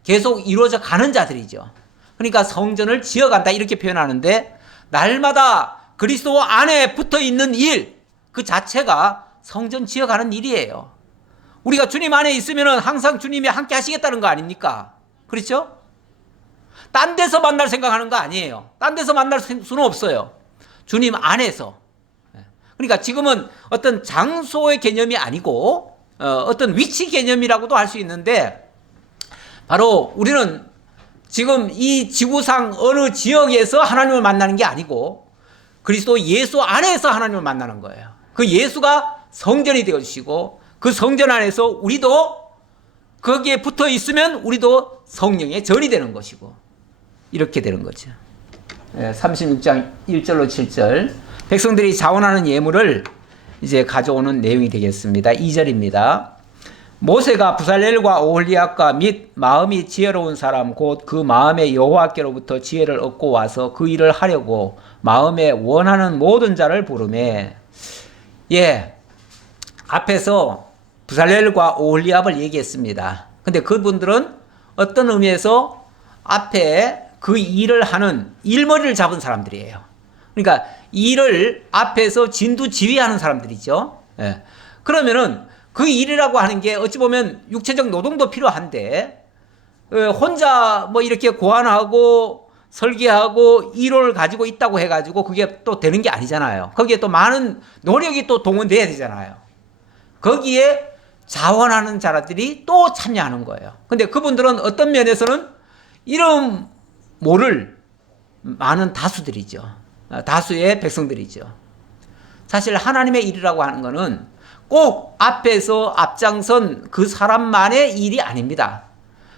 계속 이루어져 가는 자들이죠. 그러니까 성전을 지어 간다, 이렇게 표현하는데 날마다 그리스도 안에 붙어 있는 일, 그 자체가 성전 지어가는 일이에요. 우리가 주님 안에 있으면 항상 주님이 함께 하시겠다는 거 아닙니까? 그렇죠? 딴 데서 만날 생각하는 거 아니에요. 딴 데서 만날 수는 없어요. 주님 안에서. 그러니까 지금은 어떤 장소의 개념이 아니고 어떤 위치 개념이라고도 할 수 있는데, 바로 우리는 지금 이 지구상 어느 지역에서 하나님을 만나는 게 아니고 그리스도 예수 안에서 하나님을 만나는 거예요. 그 예수가 성전이 되어주시고 그 성전 안에서 우리도 거기에 붙어 있으면 우리도 성령의 전이 되는 것이고, 이렇게 되는 거죠. 36장 1절로 7절, 백성들이 자원하는 예물을 이제 가져오는 내용이 되겠습니다. 2절입니다. 모세가 부살렐과 오홀리압과 및 마음이 지혜로운 사람 곧 그 마음에 여호와께로부터 지혜를 얻고 와서 그 일을 하려고 마음에 원하는 모든 자를 부르매. 예, 앞에서 부살렐과 오홀리압을 얘기했습니다. 근데 그분들은 어떤 의미에서 앞에 그 일을 하는 일머리를 잡은 사람들이에요. 그러니까 일을 앞에서 진두지휘하는 사람들이죠. 예. 그러면은 그 일이라고 하는 게 어찌 보면 육체적 노동도 필요한데 혼자 뭐 이렇게 고안하고 설계하고 이론을 가지고 있다고 해가지고 그게 또 되는 게 아니잖아요. 거기에 또 많은 노력이 또 동원돼야 되잖아요. 거기에 자원하는 자들이 또 참여하는 거예요. 근데 그분들은 어떤 면에서는 이름 모를 많은 다수들이죠. 다수의 백성들이죠. 사실 하나님의 일이라고 하는 거는 꼭 앞에서 앞장선 그 사람만의 일이 아닙니다.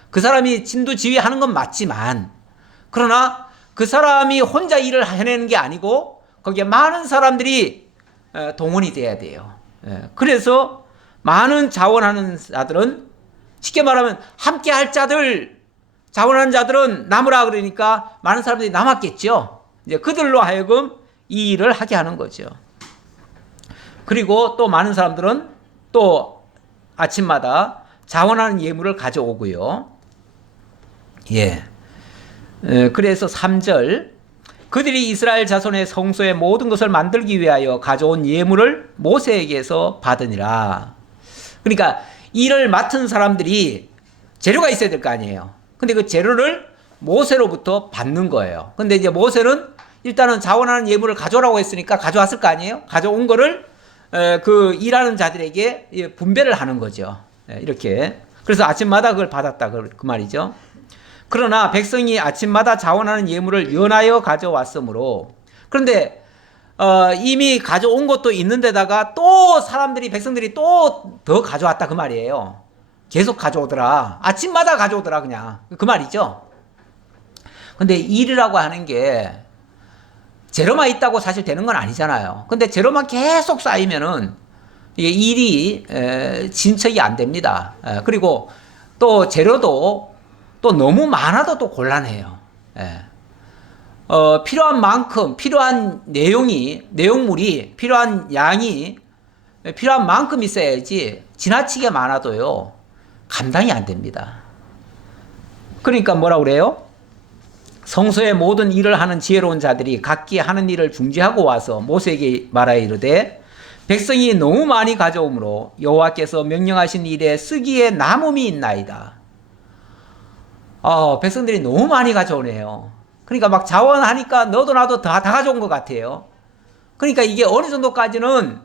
그 사람이 진두지휘하는 건 맞지만, 그러나 그 사람이 혼자 일을 해내는 게 아니고 거기에 많은 사람들이 동원이 돼야 돼요. 그래서 많은 자원하는 자들은, 쉽게 말하면 함께 할 자들, 자원하는 자들은 남으라 그러니까 많은 사람들이 남았겠죠. 이제 그들로 하여금 이 일을 하게 하는 거죠. 그리고 또 많은 사람들은 또 아침마다 자원하는 예물을 가져오고요. 예. 그래서 3절, 그들이 이스라엘 자손의 성소의 모든 것을 만들기 위하여 가져온 예물을 모세에게서 받으니라. 그러니까 일을 맡은 사람들이 재료가 있어야 될 거 아니에요. 근데 그 재료를 모세로부터 받는 거예요. 근데 이제 모세는 일단은 자원하는 예물을 가져오라고 했으니까 가져왔을 거 아니에요. 가져온 거를 그 일하는 자들에게 분배를 하는 거죠. 이렇게. 그래서 아침마다 그걸 받았다, 그 말이죠. 그러나 백성이 아침마다 자원하는 예물을 연하여 가져왔으므로, 그런데 이미 가져온 것도 있는데다가 또 사람들이 백성들이 또 더 가져왔다 그 말이에요. 계속 가져오더라. 아침마다 가져오더라 그냥 그 말이죠. 근데 일이라고 하는 게 재료만 있다고 사실 되는 건 아니잖아요. 근데 재료만 계속 쌓이면은 이게 일이 진척이 안 됩니다. 그리고 또 재료도 또 너무 많아도 또 곤란해요. 필요한 만큼, 필요한 내용물이, 필요한 양이 필요한 만큼 있어야지 지나치게 많아도요, 감당이 안 됩니다. 그러니까 뭐라 그래요? 성소의 모든 일을 하는 지혜로운 자들이 각기 하는 일을 중지하고 와서 모세에게 말하여 이르되 백성이 너무 많이 가져오므로 여호와께서 명령하신 일에 쓰기에 남음이 있나이다. 백성들이 너무 많이 가져오네요. 그러니까 막 자원하니까 너도 나도 다 가져온 것 같아요. 그러니까 이게 어느 정도까지는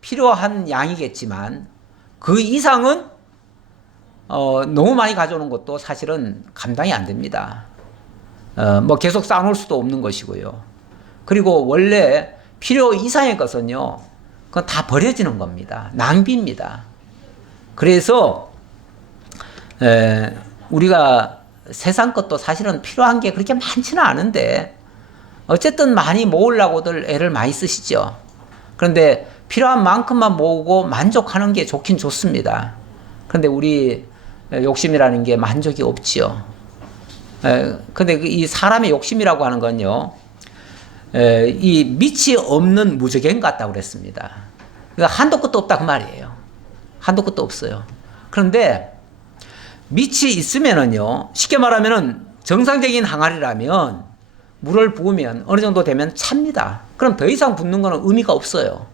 필요한 양이겠지만 그 이상은 너무 많이 가져오는 것도 사실은 감당이 안 됩니다. 뭐 계속 쌓아놓을 수도 없는 것이고요. 그리고 원래 필요 이상의 것은요, 그건 다 버려지는 겁니다. 낭비입니다. 그래서 우리가 세상 것도 사실은 필요한 게 그렇게 많지는 않은데 어쨌든 많이 모으려고들 애를 많이 쓰시죠. 그런데 필요한 만큼만 모으고 만족하는 게 좋긴 좋습니다. 그런데 우리 욕심이라는 게 만족이 없지요. 근데 이 사람의 욕심이라고 하는 건요, 이 밑이 없는 무저갱 같다고 그랬습니다. 그러니까 한도 끝도 없다 그 말이에요. 한도 끝도 없어요. 그런데 밑이 있으면은요, 쉽게 말하면은 정상적인 항아리라면 물을 부으면 어느 정도 되면 찹니다. 그럼 더 이상 붓는 거는 의미가 없어요.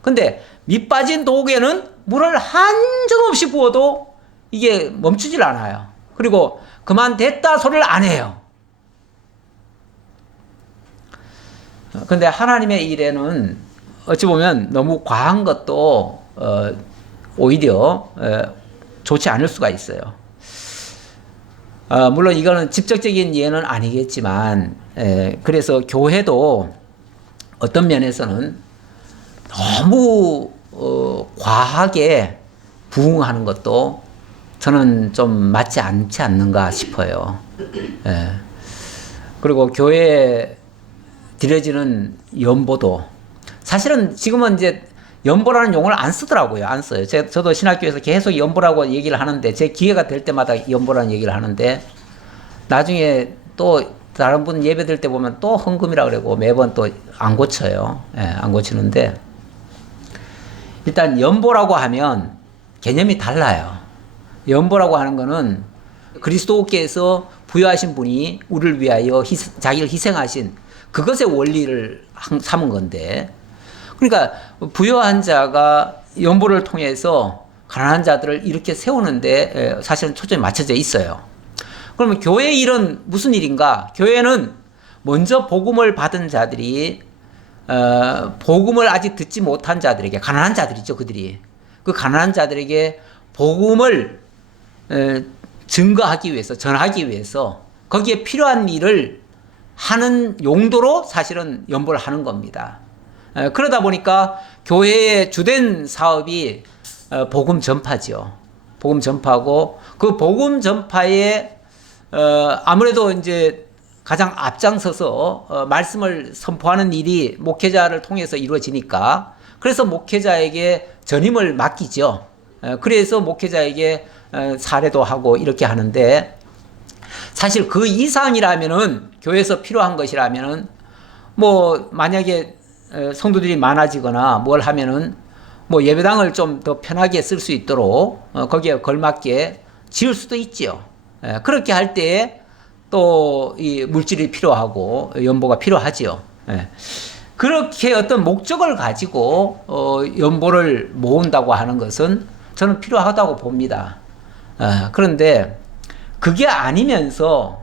근데 밑 빠진 독에는 물을 한 점 없이 부어도 이게 멈추질 않아요. 그리고 그만 됐다 소리를 안 해요. 근데 하나님의 일에는 어찌 보면 너무 과한 것도 오히려 좋지 않을 수가 있어요. 물론 이거는 직접적인 예는 아니겠지만, 그래서 교회도 어떤 면에서는 너무 과하게 부흥하는 것도 저는 좀 맞지 않지 않는가 싶어요. 그리고 교회에 드려지는 연보도 사실은 지금은 이제 연보라는 용어를 안 쓰더라고요. 안 써요. 저도 신학교에서 계속 연보라고 얘기를 하는데, 제 기회가 될 때마다 연보라는 얘기를 하는데, 나중에 또 다른 분 예배 드릴 때 보면 또 헌금이라 그러고 매번 또 안 고쳐요. 안 고치는데, 일단 연보라고 하면 개념이 달라요. 연보라고 하는 거는 그리스도께서 부여하신 분이 우리를 위하여 자기를 희생하신 그것의 원리를 삼은 건데, 그러니까 부여한 자가 연보를 통해서 가난한 자들을 이렇게 세우는데 사실은 초점이 맞춰져 있어요. 그러면 교회의 일은 무슨 일인가? 교회는 먼저 복음을 받은 자들이 복음을 아직 듣지 못한 자들에게, 가난한 자들이죠, 그들이. 그 가난한 자들에게 복음을 증거하기 위해서, 전하기 위해서 거기에 필요한 일을 하는 용도로 사실은 연보를 하는 겁니다. 그러다 보니까 교회의 주된 사업이 복음 전파죠. 복음 전파고, 그 복음 전파에 아무래도 이제 가장 앞장서서 말씀을 선포하는 일이 목회자를 통해서 이루어지니까, 그래서 목회자에게 전임을 맡기죠. 그래서 목회자에게 사례도 하고 이렇게 하는데, 사실 그 이상이라면은, 교회에서 필요한 것이라면은, 뭐 만약에 성도들이 많아지거나 뭘 하면은 뭐 예배당을 좀 더 편하게 쓸 수 있도록 거기에 걸맞게 지을 수도 있지요. 그렇게 할 때에 또 이 물질이 필요하고 연보가 필요하지요. 그렇게 어떤 목적을 가지고 연보를 모은다고 하는 것은 저는 필요하다고 봅니다. 그런데 그게 아니면서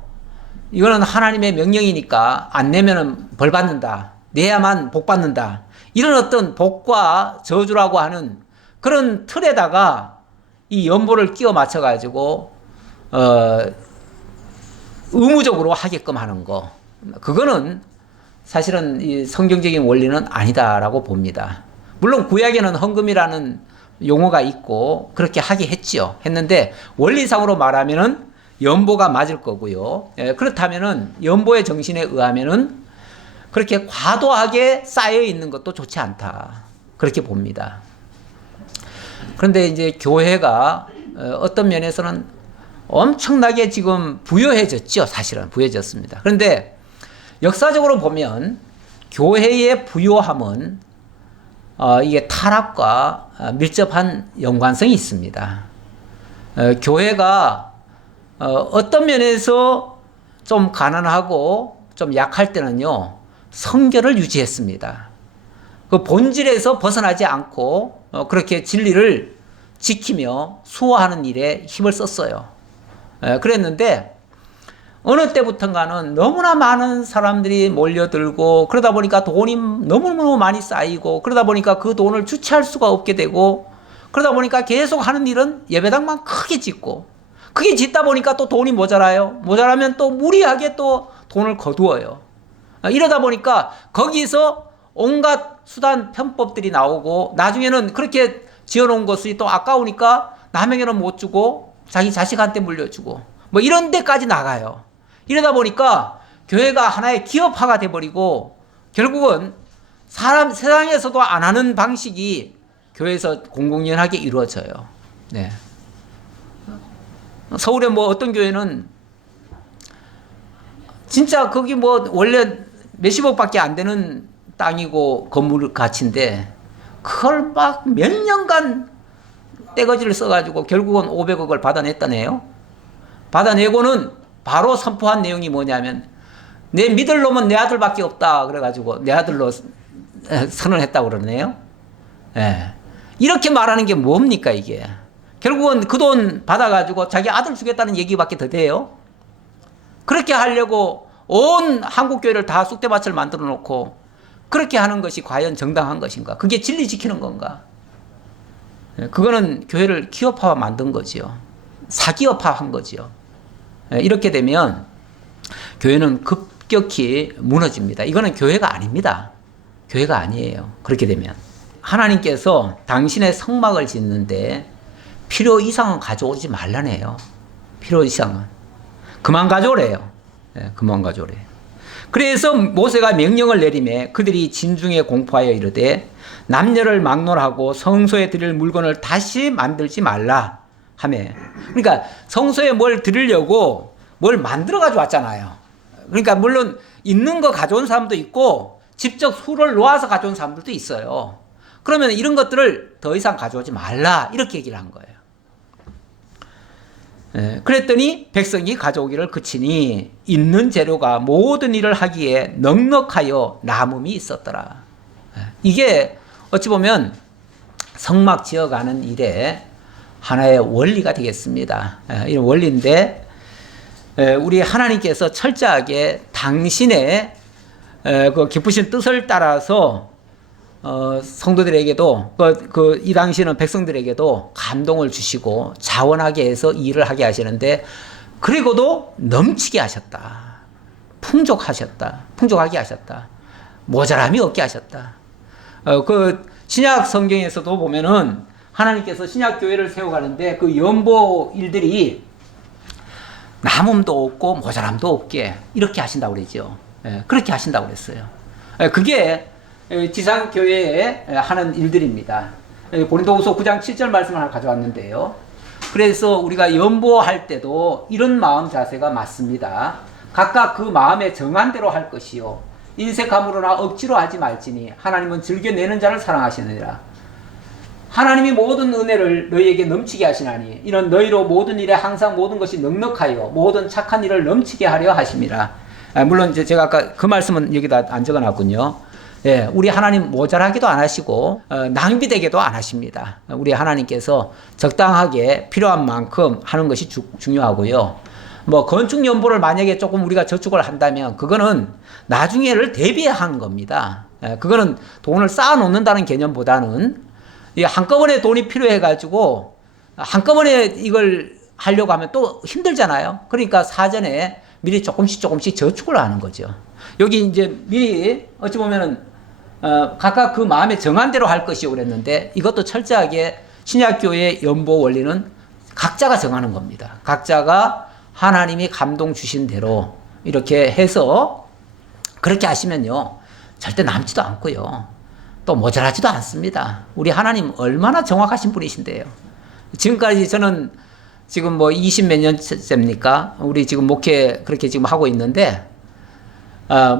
이거는 하나님의 명령이니까 안 내면은 벌 받는다, 내야만 복 받는다, 이런 어떤 복과 저주라고 하는 그런 틀에다가 이 연보를 끼워 맞춰 가지고 의무적으로 하게끔 하는 거, 그거는 사실은 이 성경적인 원리는 아니다라고 봅니다. 물론 구약에는 헌금이라는 용어가 있고 그렇게 하게 했는데 원리상으로 말하면은 연보가 맞을 거고요. 그렇다면은 연보의 정신에 의하면은 그렇게 과도하게 쌓여 있는 것도 좋지 않다. 그렇게 봅니다. 그런데 이제 교회가 어떤 면에서는 엄청나게 지금 부유해졌죠. 사실은 부유해졌습니다. 그런데 역사적으로 보면 교회의 부유함은 이게 타락과 밀접한 연관성이 있습니다. 교회가 어떤 면에서 좀 가난하고 좀 약할 때는요, 성결을 유지했습니다. 그 본질에서 벗어나지 않고 그렇게 진리를 지키며 수호하는 일에 힘을 썼어요. 그랬는데 어느 때부턴가는 너무나 많은 사람들이 몰려들고 그러다 보니까 돈이 너무너무 많이 쌓이고 그러다 보니까 그 돈을 주체할 수가 없게 되고 그러다 보니까 계속 하는 일은 예배당만 크게 짓고 크게 짓다 보니까 또 돈이 모자라요. 모자라면 또 무리하게 또 돈을 거두어요. 이러다 보니까 거기서 온갖 수단 편법들이 나오고 나중에는 그렇게 지어놓은 것이 또 아까우니까 남에게는 못 주고 자기 자식한테 물려주고 뭐 이런 데까지 나가요. 이러다 보니까 교회가 하나의 기업화가 돼버리고 결국은 세상에서도 안 하는 방식이 교회에서 공공연하게 이루어져요. 네. 서울에 뭐 어떤 교회는 진짜 거기 뭐 원래 몇십억밖에 안 되는 땅이고 건물 가치인데 그걸 막 몇 년간 떼거지를 써가지고 결국은 500억을 받아냈다네요. 받아내고는 바로 선포한 내용이 뭐냐면 내 믿을 놈은 내 아들밖에 없다 그래가지고 내 아들로 선언했다고 그러네요. 예. 이렇게 말하는 게 뭡니까 이게. 결국은 그 돈 받아가지고 자기 아들 주겠다는 얘기밖에 더 돼요. 그렇게 하려고 온 한국교회를 다 쑥대밭을 만들어 놓고 그렇게 하는 것이 과연 정당한 것인가? 그게 진리 지키는 건가? 그거는 교회를 기업화 만든 거지요. 사기업화한 거지요. 이렇게 되면 교회는 급격히 무너집니다. 이거는 교회가 아닙니다. 교회가 아니에요. 그렇게 되면 하나님께서 당신의 성막을 짓는데 필요 이상은 가져오지 말라네요. 필요 이상은 그만 가져오래요. 그만 가져오래. 그래서 모세가 명령을 내리매 그들이 진중에 공포하여 이르되 남녀를 막론하고 성소에 드릴 물건을 다시 만들지 말라 하매. 그러니까 성소에 뭘 드리려고 뭘 만들어 가지고 왔잖아요. 그러니까 물론 있는 거 가져온 사람도 있고 직접 수를 놓아서 가져온 사람들도 있어요. 그러면 이런 것들을 더 이상 가져오지 말라 이렇게 얘기를 한 거예요. 그랬더니 백성이 가져오기를 그치니 있는 재료가 모든 일을 하기에 넉넉하여 남음이 있었더라. 이게 어찌 보면 성막 지어가는 일에 하나의 원리가 되겠습니다. 이런 원리인데 우리 하나님께서 철저하게 당신의 그 기쁘신 뜻을 따라서 성도들에게도 이 당시는 백성들에게도 감동을 주시고 자원하게 해서 일을 하게 하시는데 그리고도 넘치게 하셨다. 풍족하게 하셨다. 모자람이 없게 하셨다. 그 신약 성경에서도 보면은 하나님께서 신약 교회를 세워가는데 그 연보 일들이 남음도 없고 모자람도 없게 이렇게 하신다고 그러죠. 그렇게 하신다고 그랬어요. 그게 지상교회에 하는 일들입니다. 고린도후서 9장 7절 말씀을 하나 가져왔는데요. 그래서 우리가 연보할 때도 이런 마음 자세가 맞습니다. 각각 그 마음에 정한 대로 할 것이요 인색함으로나 억지로 하지 말지니 하나님은 즐겨내는 자를 사랑하시느니라. 하나님이 모든 은혜를 너희에게 넘치게 하시나니 이는 너희로 모든 일에 항상 모든 것이 넉넉하여 모든 착한 일을 넘치게 하려 하심이라. 물론 제가 아까 그 말씀은 여기다 안 적어놨군요. 우리 하나님 모자라기도 안 하시고 낭비되게도 안 하십니다. 우리 하나님께서 적당하게 필요한 만큼 하는 것이 중요하고요. 뭐 건축 연보를 만약에 조금 우리가 저축을 한다면 그거는 나중에를 대비한 겁니다. 그거는 돈을 쌓아 놓는다는 개념보다는 한꺼번에 돈이 필요해가지고 한꺼번에 이걸 하려고 하면 또 힘들잖아요. 그러니까 사전에 미리 조금씩 저축을 하는 거죠. 여기 이제 미리 어찌 보면은 각각 그 마음에 정한 대로 할 것이요 그랬는데 이것도 철저하게 신약교회의 연보 원리는 각자가 정하는 겁니다. 각자가 하나님이 감동 주신 대로 이렇게 해서 그렇게 하시면요 절대 남지도 않고요 또 모자라지도 않습니다. 우리 하나님 얼마나 정확하신 분이신데요. 지금까지 저는 지금 뭐 20몇 년째입니까? 우리 지금 목회 그렇게 지금 하고 있는데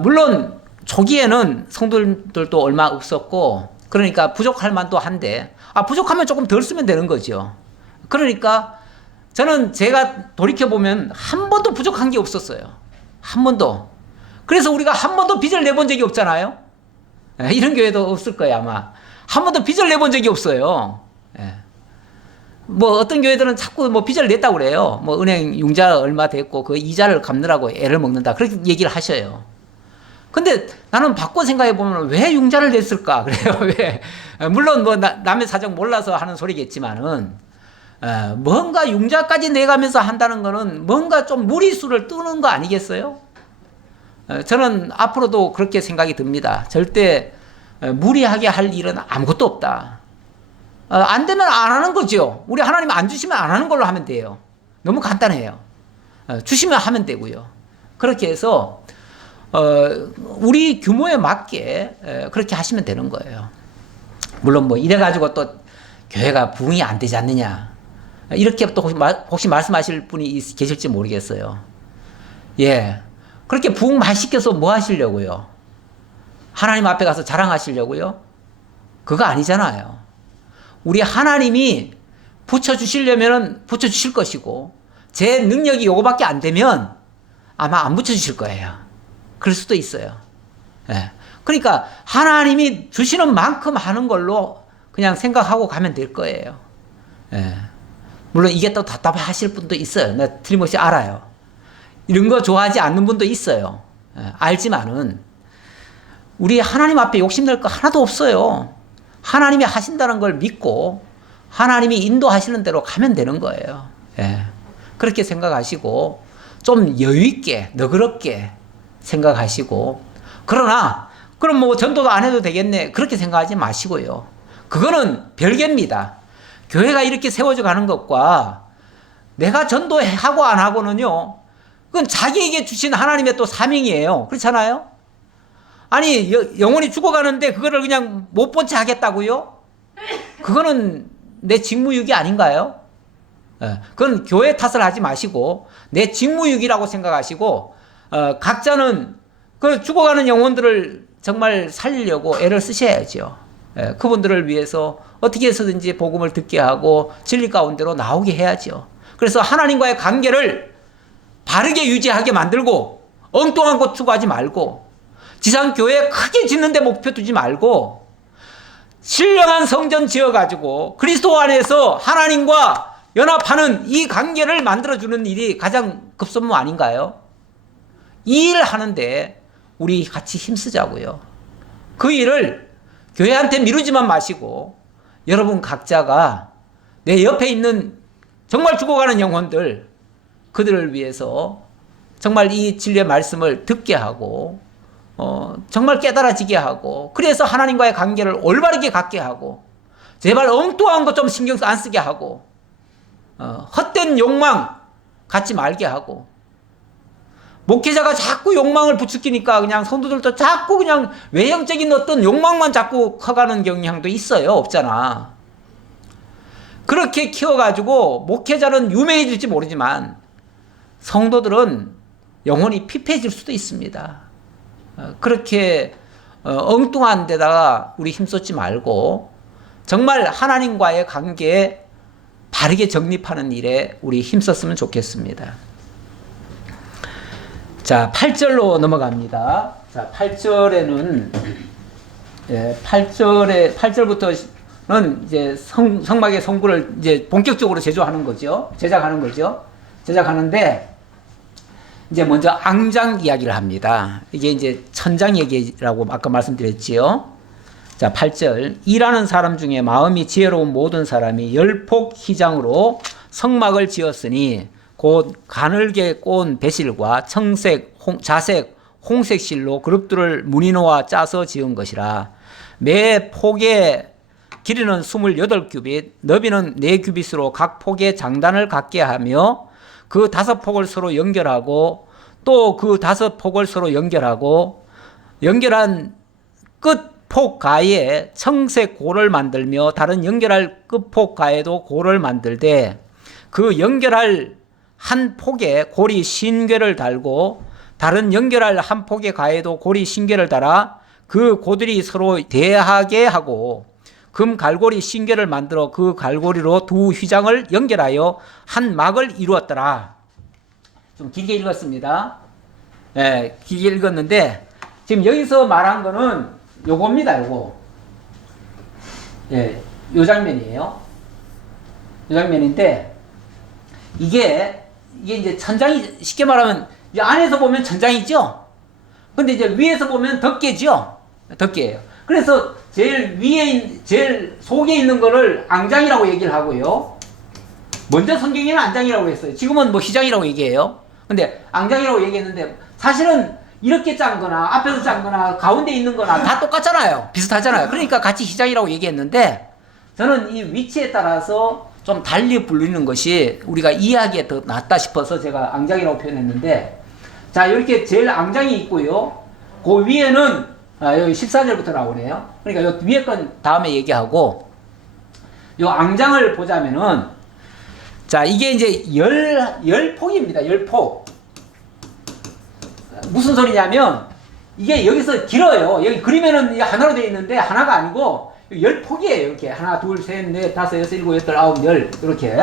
물론 초기에는 성도들도 얼마 없었고 그러니까 부족할 만도 한데 부족하면 조금 덜 쓰면 되는 거죠. 그러니까 저는 제가 돌이켜보면 한 번도 부족한 게 없었어요. 한 번도. 그래서 우리가 한 번도 빚을 내본 적이 없잖아요. 이런 교회도 없을 거예요 아마. 한 번도 빚을 내본 적이 없어요. 뭐 어떤 교회들은 자꾸 뭐 빚을 냈다고 그래요. 뭐 은행 융자 얼마 됐고 그 이자를 갚느라고 애를 먹는다 그렇게 얘기를 하셔요. 근데 나는 바꿔 생각해 보면 왜 융자를 냈을까 그래요. 왜? 물론 뭐 남의 사정 몰라서 하는 소리겠지만은 뭔가 융자까지 내가면서 한다는 거는 뭔가 좀 무리수를 뜨는 거 아니겠어요? 저는 앞으로도 그렇게 생각이 듭니다. 절대 무리하게 할 일은 아무것도 없다. 안 되면 안 하는 거죠. 우리 하나님 안 주시면 안 하는 걸로 하면 돼요. 너무 간단해요. 주시면 하면 되고요. 그렇게 해서 우리 규모에 맞게 그렇게 하시면 되는 거예요. 물론 뭐 이래가지고 또 교회가 부흥이 안 되지 않느냐 이렇게 또 혹시 말씀하실 분이 계실지 모르겠어요. 예, 그렇게 부흥 많이 시켜서 뭐 하시려고요? 하나님 앞에 가서 자랑하시려고요? 그거 아니잖아요. 우리 하나님이 붙여주시려면 붙여주실 것이고 제 능력이 요거밖에 안 되면 아마 안 붙여주실 거예요. 그럴 수도 있어요. 예. 그러니까 하나님이 주시는 만큼 하는 걸로 그냥 생각하고 가면 될 거예요. 예. 물론 이게 또 답답하실 분도 있어요. 나 틀림없이 알아요. 이런 거 좋아하지 않는 분도 있어요. 예. 알지만은 우리 하나님 앞에 욕심낼 거 하나도 없어요. 하나님이 하신다는 걸 믿고 하나님이 인도하시는 대로 가면 되는 거예요. 예. 그렇게 생각하시고 좀 여유 있게 너그럽게 생각하시고 그러나 그럼 뭐 전도도 안 해도 되겠네 그렇게 생각하지 마시고요. 그거는 별개입니다. 교회가 이렇게 세워져 가는 것과 내가 전도하고 안 하고는요 그건 자기에게 주신 하나님의 또 사명이에요. 그렇잖아요? 아니 영혼이 죽어가는데 그거를 그냥 못 본 채 하겠다고요? 그거는 내 직무유기 아닌가요? 그건 교회 탓을 하지 마시고 내 직무유기라고 생각하시고 각자는 그 죽어가는 영혼들을 정말 살리려고 애를 쓰셔야죠. 그분들을 위해서 어떻게 해서든지 복음을 듣게 하고 진리 가운데로 나오게 해야죠. 그래서 하나님과의 관계를 바르게 유지하게 만들고 엉뚱한 것 추구하지 말고 지상교회 크게 짓는데 목표 두지 말고 신령한 성전 지어가지고 그리스도 안에서 하나님과 연합하는 이 관계를 만들어주는 일이 가장 급선무 아닌가요? 이 일을 하는데 우리 같이 힘쓰자고요. 그 일을 교회한테 미루지만 마시고 여러분 각자가 내 옆에 있는 정말 죽어가는 영혼들 그들을 위해서 정말 이 진리의 말씀을 듣게 하고 정말 깨달아지게 하고 그래서 하나님과의 관계를 올바르게 갖게 하고 제발 엉뚱한 거 좀 신경 안 쓰게 하고 헛된 욕망 갖지 말게 하고 목회자가 자꾸 욕망을 부추기니까 그냥 성도들도 자꾸 그냥 외형적인 어떤 욕망만 자꾸 커가는 경향도 있어요. 없잖아. 그렇게 키워가지고 목회자는 유명해질지 모르지만 성도들은 영혼이 피폐해질 수도 있습니다. 그렇게 엉뚱한 데다가 우리 힘쏟지 말고 정말 하나님과의 관계에 바르게 정립하는 일에 우리 힘썼으면 좋겠습니다. 자, 8절로 넘어갑니다. 자, 8절에는 8절부터는 이제 성막의 성구를 이제 본격적으로 제조하는 거죠. 제작하는 거죠. 제작하는데 이제 먼저 앙장 이야기를 합니다. 이게 이제 천장 얘기라고 아까 말씀드렸지요. 자, 8절. 일하는 사람 중에 마음이 지혜로운 모든 사람이 열폭 희장으로 성막을 지었으니 곧 가늘게 꼬은 배실과 청색, 자색, 홍색 실로 그룹들을 무늬놓아 짜서 지은 것이라. 매 폭의 길이는 28규빗, 너비는 4규빗으로 각 폭의 장단을 갖게 하며 그 5폭을 서로 연결하고 또 그 5폭을 서로 연결하고 연결한 끝폭 가에 청색 고를 만들며 다른 연결할 끝폭 가에도 고를 만들되 그 연결할 한 폭에 고리 신궤를 달고 다른 연결할 한 폭의 가에도 고리 신궤를 달아 그 고들이 서로 대하게 하고 금 갈고리 신궤를 만들어 그 갈고리로 두 휘장을 연결하여 한 막을 이루었더라. 좀 길게 읽었습니다. 예, 길게 읽었는데 지금 여기서 말한 거는 요겁니다. 요거. 예, 요 장면이에요. 요 장면인데 이게 이제 천장이 쉽게 말하면 이제 안에서 보면 천장이죠. 근데 이제 위에서 보면 덮개죠. 덮개예요. 그래서 제일 속에 있는 거를 앙장이라고 얘기를 하고요. 먼저 성경에는 안장이라고 했어요. 지금은 뭐 휘장이라고 얘기해요. 근데 앙장이라고 얘기했는데 사실은 이렇게 짠 거나 앞에서 짠 거나 가운데 있는 거나 다 똑같잖아요. 비슷하잖아요. 그러니까 같이 휘장이라고 얘기했는데 저는 이 위치에 따라서 좀 달리 불리는 것이 우리가 이해하기에 더 낫다 싶어서 제가 앙장이라고 표현했는데, 자, 이렇게 제일 앙장이 있고요. 그 위에는 여기 14절부터 나오네요. 그러니까 요 위에 건 다음에 얘기하고, 요 앙장을 보자면은, 자, 이게 이제 열폭입니다. 열폭. 무슨 소리냐면, 이게 여기서 길어요. 여기 그리면은 이게 하나로 되어 있는데, 하나가 아니고, 10폭이에요. 이렇게. 하나, 둘, 셋, 넷, 다섯, 여섯, 일곱, 여덟, 아홉, 열. 이렇게.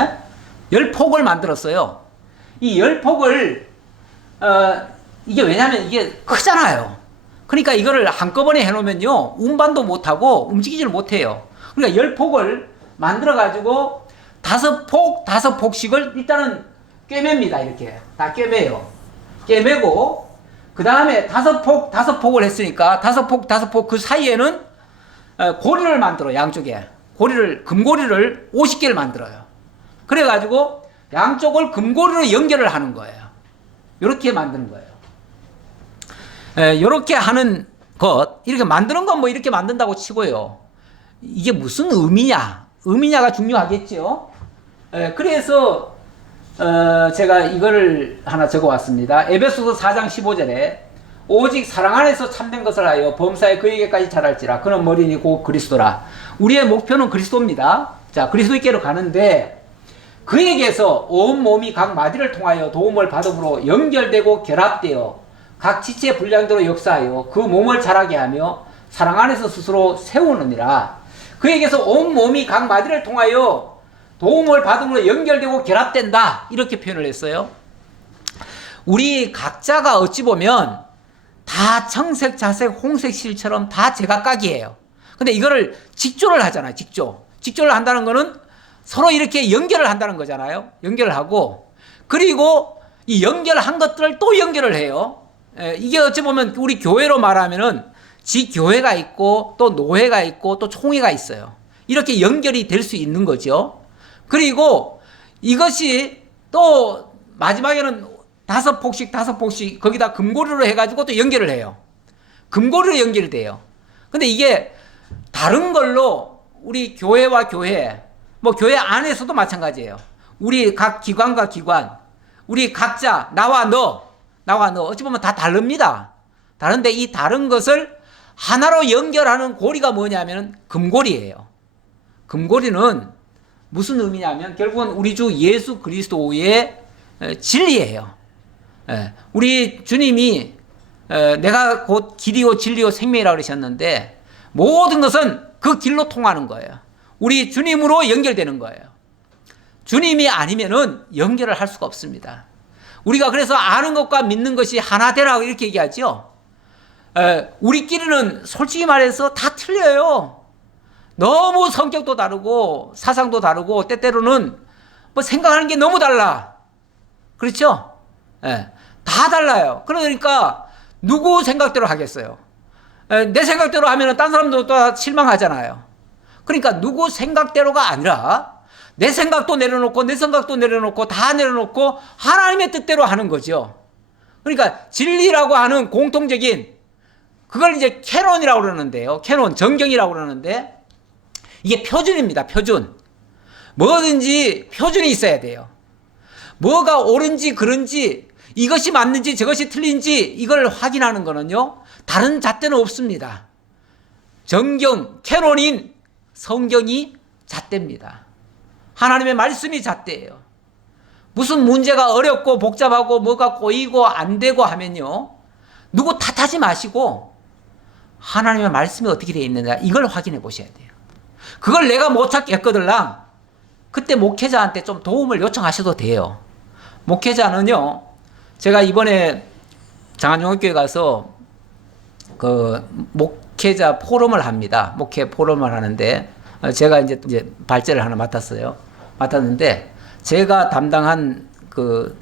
10폭을 만들었어요. 이 10폭을, 이게 왜냐면 이게 크잖아요. 그러니까 이거를 한꺼번에 해놓으면요. 운반도 못하고 움직이지를 못해요. 그러니까 10폭을 만들어가지고 5폭, 5폭씩을 일단은 꿰맵니다. 이렇게. 다 꿰매요. 꿰매고, 그 다음에 5폭, 5폭을 했으니까 5폭, 5폭 그 사이에는 고리를 만들어. 양쪽에 금고리를 50개를 만들어요. 그래가지고 양쪽을 금고리로 연결을 하는 거예요. 이렇게 만드는 거예요. 이렇게 하는 것, 이렇게 만드는 건 뭐 이렇게 만든다고 치고요. 이게 무슨 의미냐가 중요하겠죠. 그래서 제가 이거를 하나 적어왔습니다. 에베소서 4장 15절에 오직 사랑 안에서 참된 것을 하여 범사에 그에게까지 자랄지라. 그는 머리니 곧 그리스도라. 우리의 목표는 그리스도입니다. 자, 그리스도께로 가는데 그에게서 온 몸이 각 마디를 통하여 도움을 받음으로 연결되고 결합되어 각 지체 분량대로 역사하여 그 몸을 자라게 하며 사랑 안에서 스스로 세우느니라. 그에게서 온 몸이 각 마디를 통하여 도움을 받음으로 연결되고 결합된다. 이렇게 표현을 했어요. 우리 각자가 어찌 보면 다 청색, 자색, 홍색 실처럼 다 제각각이에요. 근데 이거를 직조를 하잖아요. 직조를 한다는 거는 서로 이렇게 연결을 한다는 거잖아요. 연결을 하고, 그리고 이 연결한 것들을 또 연결을 해요. 이게 어찌 보면 우리 교회로 말하면은 지교회가 있고 또 노회가 있고 또 총회가 있어요. 이렇게 연결이 될 수 있는 거죠. 그리고 이것이 또 마지막에는 5폭씩 거기다 금고리로 해가지고 또 연결을 해요. 금고리로 연결이 돼요. 근데 이게 다른 걸로 우리 교회와 교회, 뭐 교회 안에서도 마찬가지예요. 우리 각 기관과 기관, 우리 각자 나와 너 어찌 보면 다 다릅니다. 다른데 이 다른 것을 하나로 연결하는 고리가 뭐냐면 금고리예요. 금고리는 무슨 의미냐면 결국은 우리 주 예수 그리스도의 진리예요. 우리 주님이 내가 곧 길이요 진리요 생명이라고 그러셨는데 모든 것은 그 길로 통하는 거예요. 우리 주님으로 연결되는 거예요. 주님이 아니면은 연결을 할 수가 없습니다. 우리가 그래서 아는 것과 믿는 것이 하나 되라고 이렇게 얘기하죠. 우리끼리는 솔직히 말해서 다 틀려요. 너무 성격도 다르고 사상도 다르고 때때로는 뭐 생각하는 게 너무 달라. 그렇죠? 다 달라요. 그러니까 누구 생각대로 하겠어요? 내 생각대로 하면 딴 사람도 또 실망하잖아요. 그러니까 누구 생각대로가 아니라 내 생각도 내려놓고 내 생각도 내려놓고 다 내려놓고 하나님의 뜻대로 하는 거죠. 그러니까 진리라고 하는 공통적인 그걸 이제 캐논이라고 그러는데요. 캐논, 정경이라고 그러는데 이게 표준입니다. 표준. 뭐든지 표준이 있어야 돼요. 뭐가 옳은지 그른지 이것이 맞는지 저것이 틀린지 이걸 확인하는 거는요. 다른 잣대는 없습니다. 정경, 캐논인 성경이 잣대입니다. 하나님의 말씀이 잣대예요. 무슨 문제가 어렵고 복잡하고 뭐가 꼬이고 안 되고 하면요. 누구 탓하지 마시고 하나님의 말씀이 어떻게 되어 있느냐 이걸 확인해 보셔야 돼요. 그걸 내가 못 찾겠거들랑 그때 목회자한테 좀 도움을 요청하셔도 돼요. 목회자는요. 제가 이번에 장안종합교회 가서 그 목회자 포럼을 합니다. 목회 포럼을 하는데 제가 이제 발제를 하나 맡았는데 제가 담당한 그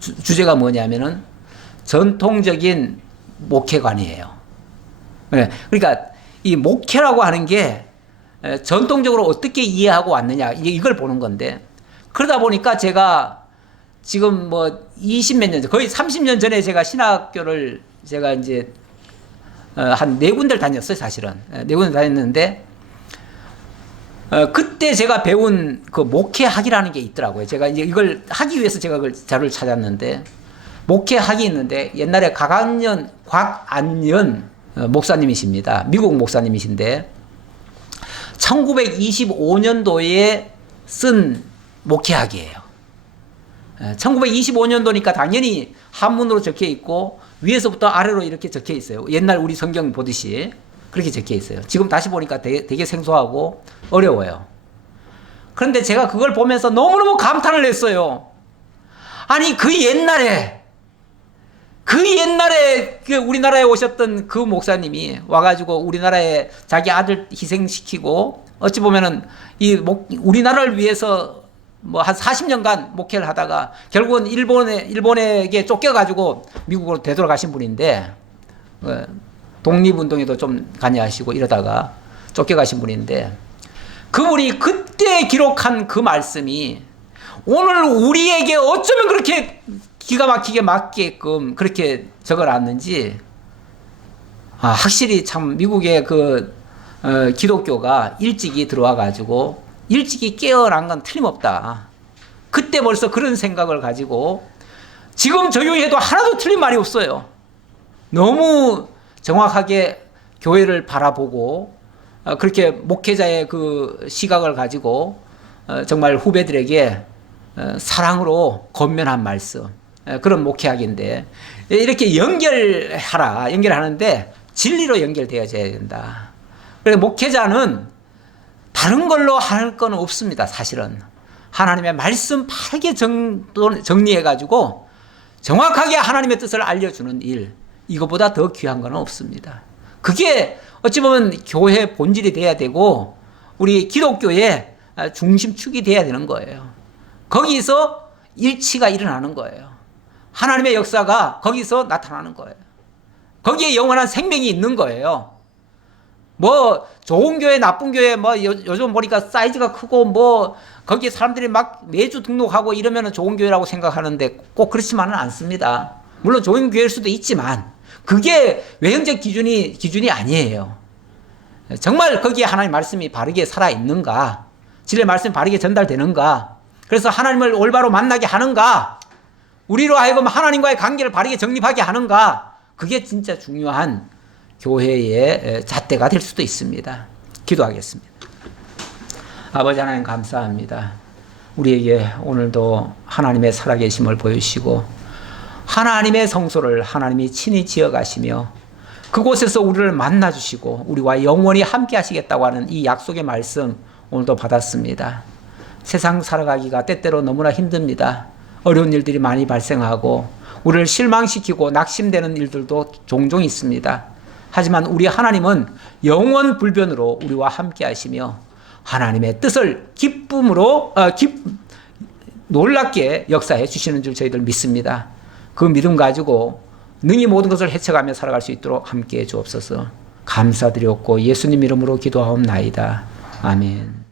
주제가 뭐냐면은 전통적인 목회관이에요. 네, 그러니까 이 목회라고 하는 게 전통적으로 어떻게 이해하고 왔느냐 이걸 보는 건데 그러다 보니까 제가 지금 뭐 20몇 년 전, 거의 30년 전에 제가 신학교를 제가 이제 한 4군데를 다녔어요, 사실은. 4군데 다녔는데 그때 제가 배운 그 목회학이라는 게 있더라고요. 제가 이제 이걸 하기 위해서 제가 그 자료를 찾았는데 목회학이 있는데 옛날에 곽안연 목사님이십니다. 미국 목사님이신데 1925년도에 쓴 목회학이에요. 1925년도니까 당연히 한문으로 적혀 있고 위에서부터 아래로 이렇게 적혀 있어요. 옛날 우리 성경 보듯이 그렇게 적혀 있어요. 지금 다시 보니까 되게 생소하고 어려워요. 그런데 제가 그걸 보면서 너무너무 감탄을 했어요. 아니 그 옛날에 그 우리나라에 오셨던 그 목사님이 와가지고 우리나라에 자기 아들 희생시키고 어찌 보면은 우리나라를 위해서 뭐 한 40년간 목회를 하다가 결국은 일본에게 쫓겨가지고 미국으로 되돌아가신 분인데 독립운동에도 좀 관여하시고 이러다가 쫓겨가신 분인데 그분이 그때 기록한 그 말씀이 오늘 우리에게 어쩌면 그렇게 기가 막히게 맞게끔 그렇게 적어놨는지 확실히 참 미국의 기독교가 일찍이 들어와가지고 일찍이 깨어난 건 틀림없다. 그때 벌써 그런 생각을 가지고 지금 적용해도 하나도 틀린 말이 없어요. 너무 정확하게 교회를 바라보고 그렇게 목회자의 그 시각을 가지고 정말 후배들에게 사랑으로 권면한 말씀 그런 목회학인데 이렇게 연결하는데 진리로 연결되어져야 된다. 그래서 목회자는 다른 걸로 할 건 없습니다. 사실은 하나님의 말씀 바르게 정리해가지고 정확하게 하나님의 뜻을 알려주는 일 이거보다 더 귀한 건 없습니다. 그게 어찌 보면 교회 본질이 돼야 되고 우리 기독교의 중심축이 돼야 되는 거예요. 거기서 일치가 일어나는 거예요. 하나님의 역사가 거기서 나타나는 거예요. 거기에 영원한 생명이 있는 거예요. 뭐 좋은 교회 나쁜 교회 뭐 요즘 보니까 사이즈가 크고 뭐 거기에 사람들이 막 매주 등록하고 이러면 좋은 교회라고 생각하는데 꼭 그렇지만은 않습니다. 물론 좋은 교회일 수도 있지만 그게 외형적 기준이 아니에요. 정말 거기에 하나님 말씀이 바르게 살아있는가, 진리의 말씀이 바르게 전달되는가, 그래서 하나님을 올바로 만나게 하는가, 우리로 하여금 하나님과의 관계를 바르게 정립하게 하는가, 그게 진짜 중요한 교회의 잣대가 될 수도 있습니다. 기도하겠습니다. 아버지 하나님 감사합니다. 우리에게 오늘도 하나님의 살아계심을 보여주시고 하나님의 성소를 하나님이 친히 지어가시며 그곳에서 우리를 만나주시고 우리와 영원히 함께 하시겠다고 하는 이 약속의 말씀 오늘도 받았습니다. 세상 살아가기가 때때로 너무나 힘듭니다. 어려운 일들이 많이 발생하고 우리를 실망시키고 낙심되는 일들도 종종 있습니다. 하지만 우리 하나님은 영원 불변으로 우리와 함께 하시며 하나님의 뜻을 기쁨으로 놀랍게 역사해 주시는 줄 저희들 믿습니다. 그 믿음 가지고 능히 모든 것을 헤쳐가며 살아갈 수 있도록 함께해 주옵소서. 감사드렸고 예수님 이름으로 기도하옵나이다. 아멘.